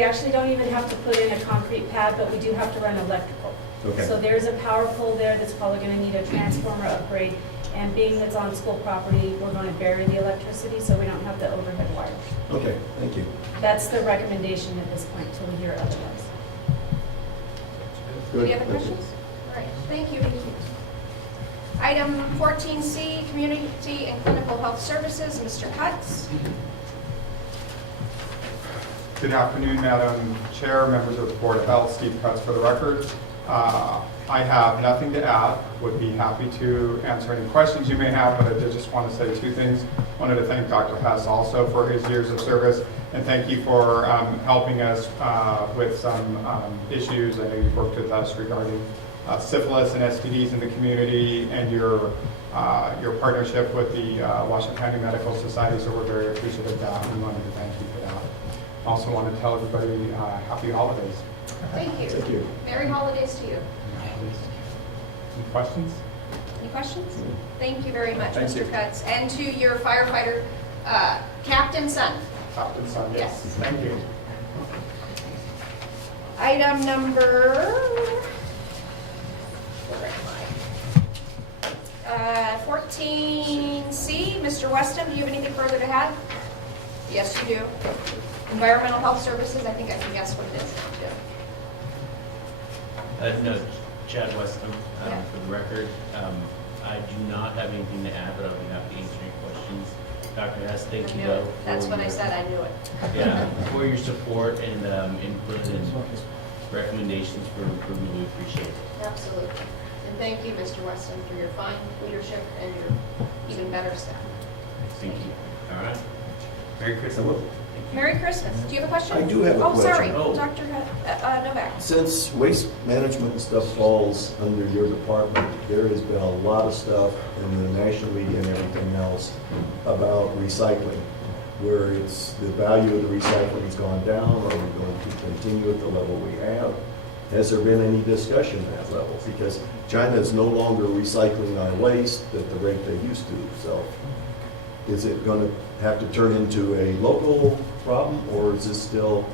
actually don't even have to put in a concrete pad, but we do have to run electrical. Okay. So there's a power pole there that's probably going to need a transformer upgrade, And being that's on school property, we're going to bury the electricity so we don't have the overhead wires. Okay, thank you. That's the recommendation at this point until we hear otherwise. Good, Any other thank you. questions? All right, thank you. Item 14C, Community and Clinical Health Services, Mr. Cutts. Good afternoon, Madam Chair, members of the Board of Health, Steve Cutts for the record. I have nothing to add, would be happy to answer any questions you may have, but I did just want to say two things. Wanted to thank Dr. Hess also for his years of service, and thank you for helping us with some issues. I know you've worked with us regarding syphilis and STDs in the community, and your partnership with the Washington County Medical Society, so we're very appreciative of that, and we wanted to thank you for that. Also want to tell everybody happy holidays. Thank you. Thank you. Merry holidays to you. Any questions? Any questions? Thank you very much, Thank Mr. you. Cutts. And to your firefighter, Captain Sun. Captain Sun, yes. Yes. Thank you. Item number, where am I? 14C, Mr. Weston, do you have anything further to add? Yes, you do. Environmental Health Services, I think I can guess what it is now, too. No, Chad Weston, Yeah. for the record. I do not have anything to add, but I'll be happy to answer any questions. Dr. Hess, thank I you knew it. though. That's for when I your- said I knew it. Yeah, for your support and input and recommendations for improvement, we appreciate it. Absolutely. And thank you, Mr. Weston, for your fine leadership and your even better staff. Thank you. All right. Merry Christmas. Merry Christmas. Do you have a question? I do have a Oh, sorry, question. Oh. Dr. Novak. Since waste management and stuff falls under your department, there has been a lot of stuff in the national media and everything else about recycling, where it's, the value of the recycling has gone down, are we going to continue at the level we have? Has there been any discussion at that level? Because China is no longer recycling our waste at the rate they used to, so is it going to have to turn into a local problem, or is this still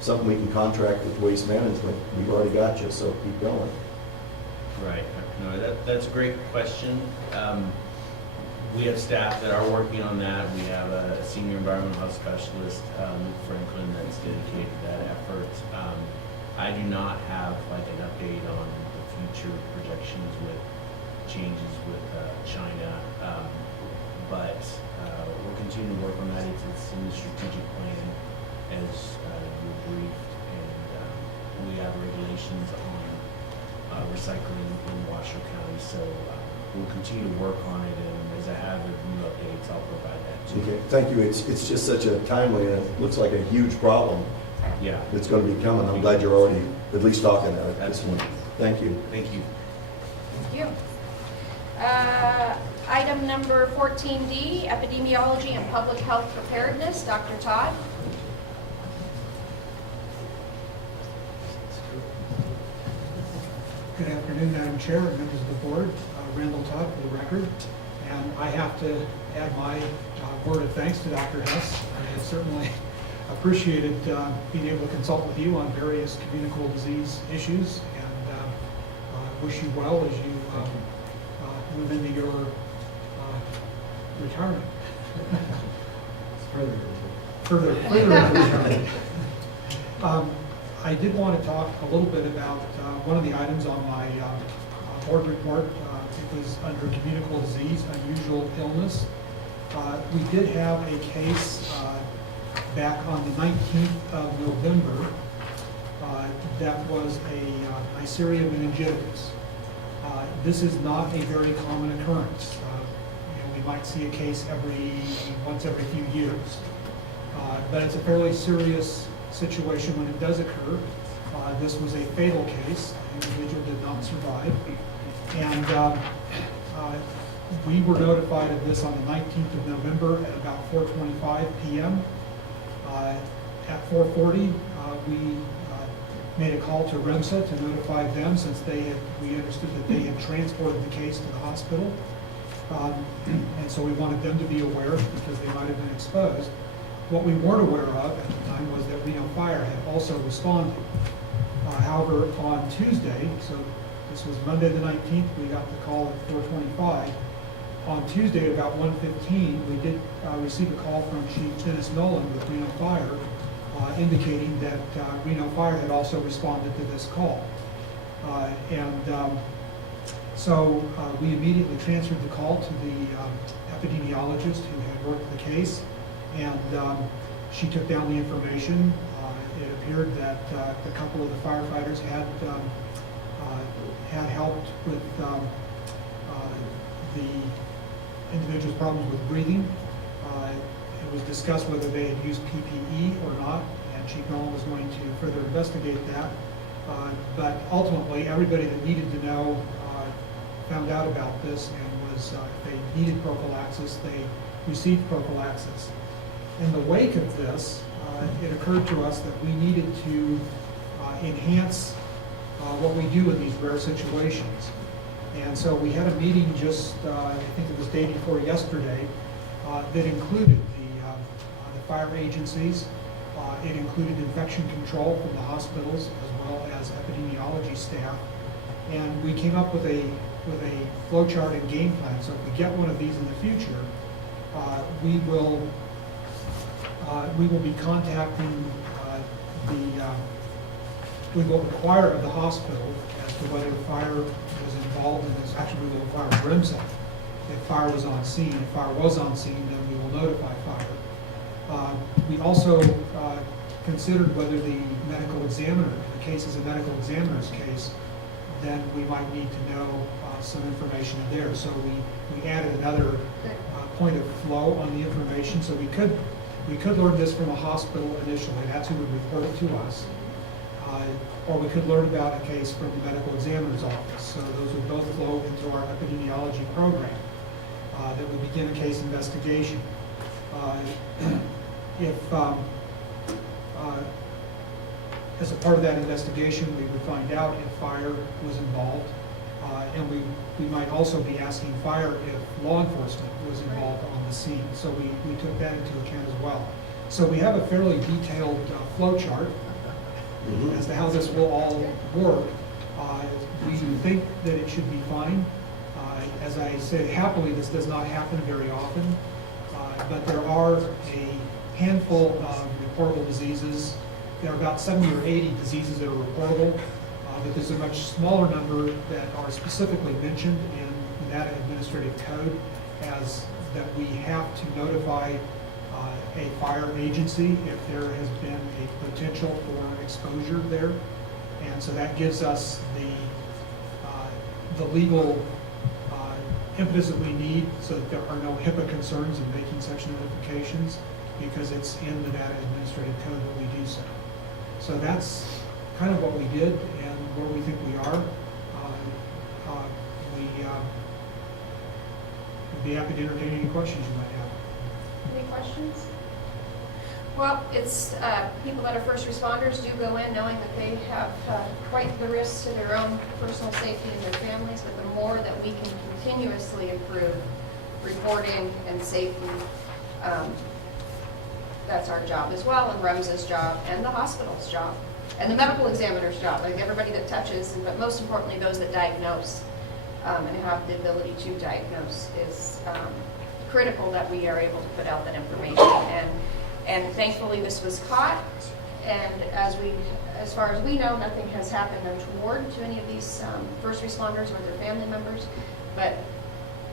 something we can contract with waste management? We've already got you, so keep going. Right. No, that's a great question. We have staff that are working on that. We have a senior environmental health specialist, Luke Franklin, that's dedicated to that effort. I do not have like an update on the future projections with changes with China, but we'll continue to work on that. It's in the strategic plan as you briefed, and we have regulations on recycling in Washoe County, so we'll continue to work on it, and as I have new updates, I'll provide that to you. Okay, thank you. It's just such a timely, and it looks like a huge problem Yeah, that's going to be coming. I'm glad you're already at least talking at it. absolutely. Thank you. Thank you. Thank you. Item number 14D, Epidemiology and Public Health Preparedness, Dr. Todd. Good afternoon, Madam Chair and members of the board. Randall Todd for the record. And I have to add my word of thanks to Dr. Hess. I have certainly appreciated being able to consult with you on various communicable disease issues, and wish you well as you move into your retirement. Further retirement. I did want to talk a little bit about one of the items on my board report. It was under communicable disease, unusual illness. We did have a case back on the 19th of November that was a Neisseria meningitis. This is not a very common occurrence. We might see a case once every few years. But it's a fairly serious situation when it does occur. This was a fatal case. The individual did not survive. And we were notified of this on the 19th of November at about 4:25 p.m. At 4:40, we made a call to REMSA to notify them, since we understood that they had transported the case to the hospital. And so we wanted them to be aware, because they might have been exposed. What we weren't aware of at the time was that Reno Fire had also responded. However, on Tuesday, so this was Monday the 19th, we got the call at 4:25. On Tuesday, at about 1:15, we did receive a call from Chief Dennis Nolan with Reno Fire, indicating that Reno Fire had also responded to this call. So we immediately transferred the call to the epidemiologist who had worked the case, and she took down the information. It appeared that a couple of the firefighters had helped with the individual's problems with breathing. It was discussed whether they had used PPE or not, and Chief Nolan was going to further investigate that. But ultimately, everybody that needed to know found out about this, and was, if they needed prophylaxis, they received prophylaxis. In the wake of this, it occurred to us that we needed to enhance what we do in these rare situations. And so we had a meeting just, I think it was day before yesterday, that included the fire agencies. It included infection control from the hospitals as well as epidemiology staff. And we came up with a flow chart and game plan. So if we get one of these in the future, we will be contacting we will inquire of the hospital as to whether fire was involved in this. Actually, we will inquire of REMSA if fire was on scene. If fire was on scene, then we will notify fire. We also considered whether the medical examiner, the case is a medical examiner's case, then we might need to know some information there. So we added another point of flow on the information. So we could learn this from a hospital initially. That's who would report it to us. Or we could learn about a case from the medical examiner's office. So those would both flow into our epidemiology program that would begin a case investigation. As a part of that investigation, we would find out if fire was involved, and we might also be asking fire if law enforcement was involved on the scene. So we took that into account as well. So we have a fairly detailed flow chart as to how this will all work. We think that it should be fine. As I say, happily, this does not happen very often, but there are a handful of reportable diseases. There are about 70 or 80 diseases that are reportable, but there's a much smaller number that are specifically mentioned in that administrative code as that we have to notify a fire agency if there has been a potential for exposure there. And so that gives us the legal impetus that we need so that there are no HIPAA concerns in making such notifications, because it's in the data administrative code that we do so. So that's kind of what we did and where we think we are. We'd be happy to entertain any questions you might have. Any questions? Well, it's people that are first responders do go in knowing that they have quite the risks to their own personal safety and their families, but the more that we can continuously improve reporting and safety, that's our job as well, and REMSA's job, and the hospital's job, and the medical examiner's job, like everybody that touches, but most importantly, those that diagnose and have the ability to diagnose is critical that we are able to put out that information. And thankfully, this was caught, and as far as we know, nothing has happened untoward to any of these first responders or their family members. But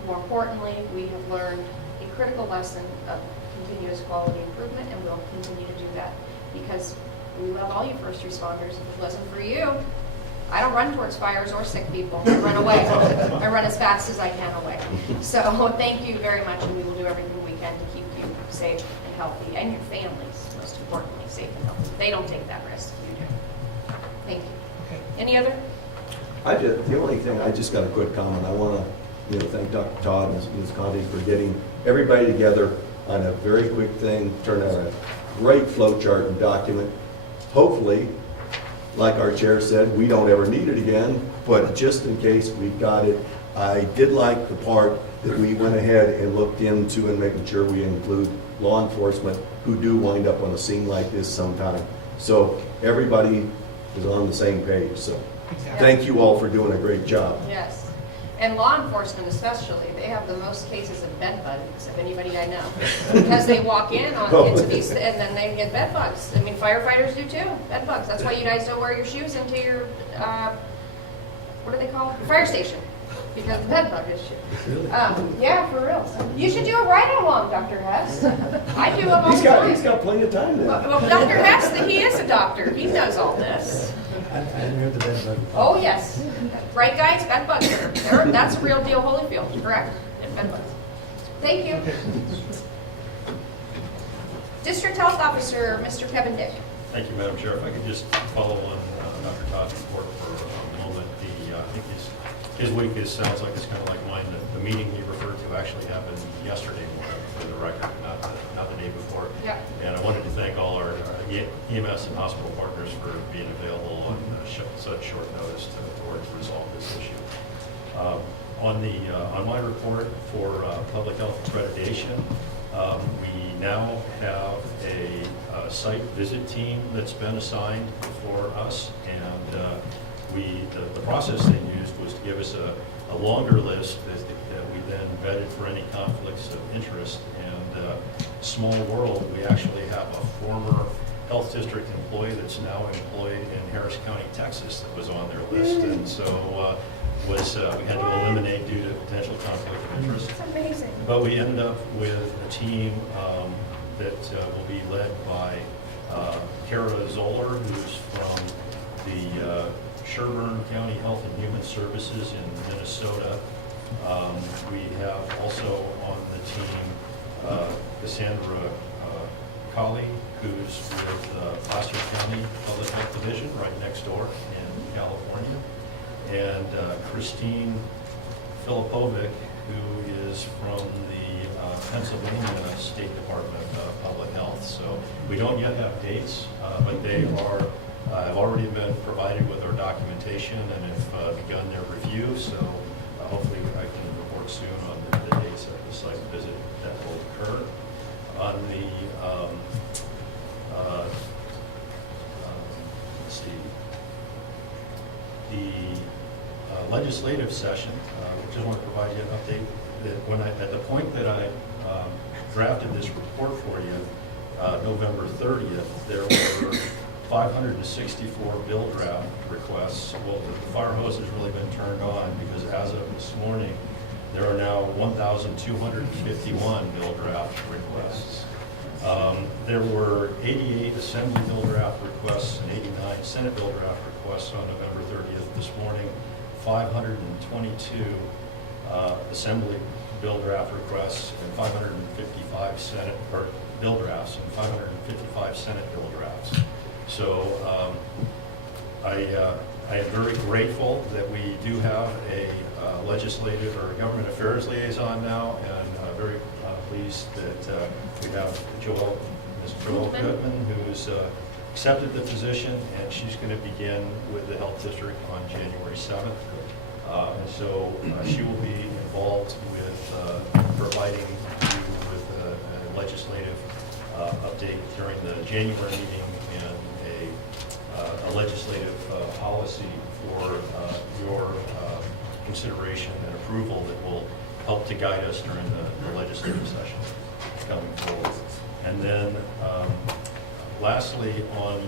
more importantly, we have learned a critical lesson of continuous quality improvement, and we'll continue to do that because we love all you first responders. If it wasn't for you, I don't run towards fires or sick people. I run away. I run as fast as I can away. So thank you very much, and we will do everything we can to keep you safe and healthy, and your families, most importantly, safe and healthy. They don't take that risk. You do. Thank you. Okay. Any other? The only thing, I just got a quick comment. I want to thank Dr. Todd and Ms. Conti for getting everybody together on a very quick thing, turned out a great flow chart and document. Hopefully, like our chair said, we don't ever need it again, but just in case we've got it. I did like the part that we went ahead and looked into and making sure we include law enforcement who do wind up on a scene like this sometime. So everybody is on the same page. So Exactly. thank you all for doing a great job. Yes. And law enforcement especially, they have the most cases of bed bugs of anybody I know. Because they walk in into these, and then they get bed bugs. I mean, firefighters do too, bed bugs. That's why you guys don't wear your shoes into your, what do they call it? Fire station. Because of the bed bug issue. Really? Yeah, for real. You should do a ride-along, Dr. Hess. I do them all the time. He's got plenty of time then. Well, Dr. Hess, he is a doctor. He knows all this. I didn't hear the bed bug. Oh, yes. Right, guys? Bed bugs that's a real deal, Holyfield, correct? Yeah, bed bugs. Thank you. District Health Officer, Mr. Kevin Dick. Thank you, Madam Chair. If I could just follow on Dr. Todd's report for a moment. I think his week sounds like it's kind of like mine. The meeting he referred to actually happened yesterday morning, for the record, not the day before. Yeah. And I wanted to thank all our EMS and hospital partners for being available on such short notice to resolve this issue. On my report for public health accreditation, we now have a site visit team that's been assigned for us, and the process they used was to give us a longer list that we then vetted for any conflicts of interest. And small world, we actually have a former health district employee that's now employed in Harris County, Texas, that was on their list, and so we had to eliminate due to potential conflict of interest. That's amazing. But we ended up with a team that will be led by Kara Zoller, who's from the Sherburne County Health and Human Services in Minnesota. We have also on the team Cassandra Colley, who's with Placer County Public Health Division right next door in California, and Christine Filipovic, who is from the Pennsylvania State Department of Public Health. So we don't yet have dates, but they have already been provided with our documentation and have begun their review. So hopefully I can report soon on the dates of the site visit that will occur. On the let's see, the legislative session, I just want to provide you an update that at the point that I drafted this report for you, November 30th, there were 564 bill draft requests. Well, the fire hose has really been turned on, because as of this morning, there are now 1,251 bill draft requests. There were 88 Assembly bill draft requests and 89 Senate bill draft requests on November 30th. This morning, 522 Assembly bill draft requests and 555 Senate bill drafts and 555 Senate bill drafts. So I am very grateful that we do have a legislative or government affairs liaison now, and very pleased that we have Ms. Joelle Goodman, who's accepted the position, and she's going to begin with the health district on January 7th. And so she will be involved with providing you with a legislative update during the January meeting and a legislative policy for your consideration and approval that will help to guide us during the legislative session coming forward. And then lastly, on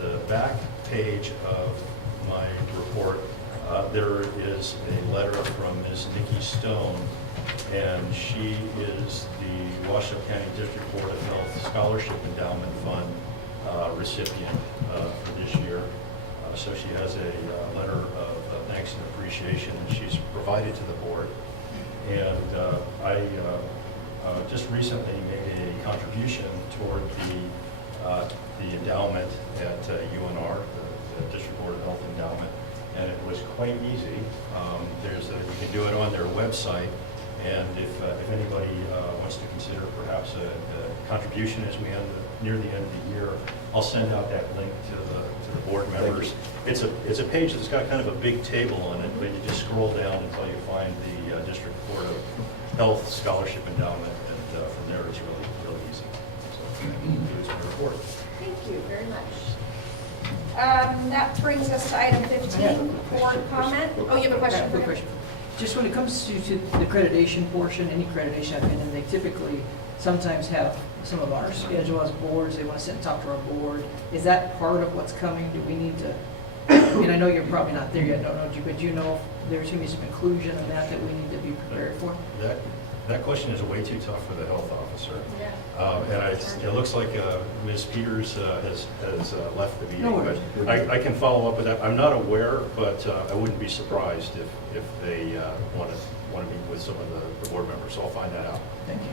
the back page of my report, there is a letter from Ms. Nikki Stone, and she is the Washoe County District Board of Health Scholarship Endowment Fund recipient for this year. So she has a letter of thanks and appreciation that she's provided to the board. And I just recently made a contribution toward the endowment at UNR, the District Board of Health Endowment, and it was quite easy. You can do it on their website, and if anybody wants to consider perhaps a contribution as we near the end of the year, I'll send out that link to the board members. It's a page that's got kind of a big table on it, but you just scroll down until you find the District Board of Health Scholarship Endowment, and from there it's really easy. So that concludes my report. Thank you very much. That brings us to item 15, board comment. Oh, you have a question? Quick question. Just when it comes to the accreditation portion, any accreditation I've been in, they typically sometimes have some of our schedule as boards, they want to sit and talk to our board. Is that part of what's coming? Do we need to, I mean, I know you're probably not there yet, don't know, but you know if there's going to be some inclusion in that we need to be prepared for? That question is way too tough for the health officer. Yeah. And it looks like Ms. Peters has left the meeting. No worries. But I can follow up with that. I'm not aware, but I wouldn't be surprised if they want to meet with some of the board members. So I'll find that out. Thank you.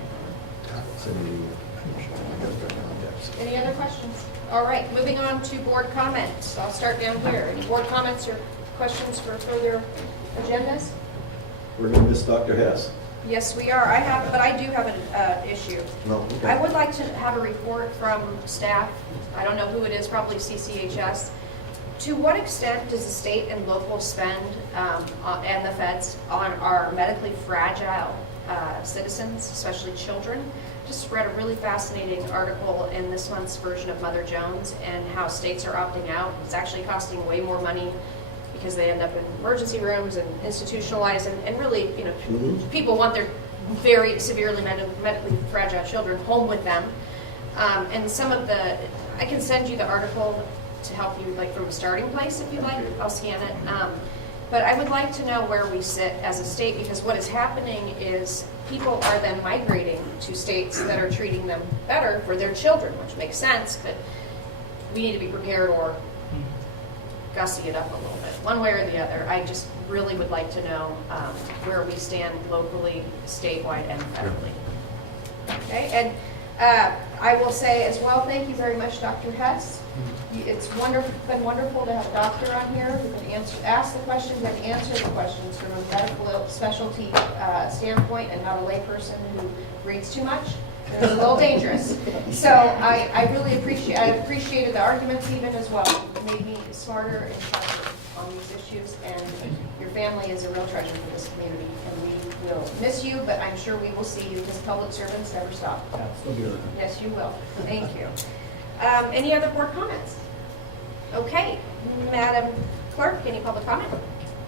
Any other questions? All right, moving on to board comments. I'll start down here. Any board comments or questions for further agendas? We're going to miss Dr. Hess. Yes, we are. But I do have an issue. No, okay. I would like to have a report from staff. I don't know who it is, probably CCHS. To what extent does the state and local spend, and the feds, on our medically fragile citizens, especially children? Just read a really fascinating article in this month's version of Mother Jones and how states are opting out. It's actually costing way more money because they end up in emergency rooms and institutionalized, and really, you know, people want their very severely medically fragile children home with them. And some of the, I can send you the article to help you, like, from a starting place if you'd like. I'll scan it. But I would like to know where we sit as a state, because what is happening is people are then migrating to states that are treating them better for their children, which makes sense, but we need to be prepared or gussy it up a little bit, one way or the other. I just really would like to know where we stand locally, statewide, and federally. Okay, and I will say as well, thank you very much, Dr. Hess. It's been wonderful to have a doctor on here who can ask the questions and answer the questions from a medical specialty standpoint, and not a layperson who reads too much. It's a little dangerous. So I really appreciated the arguments even as well. It made me smarter and sharper on these issues, and your family is a real treasure for this community, and we will miss you, but I'm sure we will see you, because public servants never stop. Absolutely. Yes, you will. Thank you. Any other board comments? Okay, Madam Clerk, any public comment?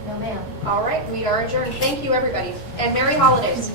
No, ma'am. All right, we are adjourned. Thank you, everybody, and Merry Holidays.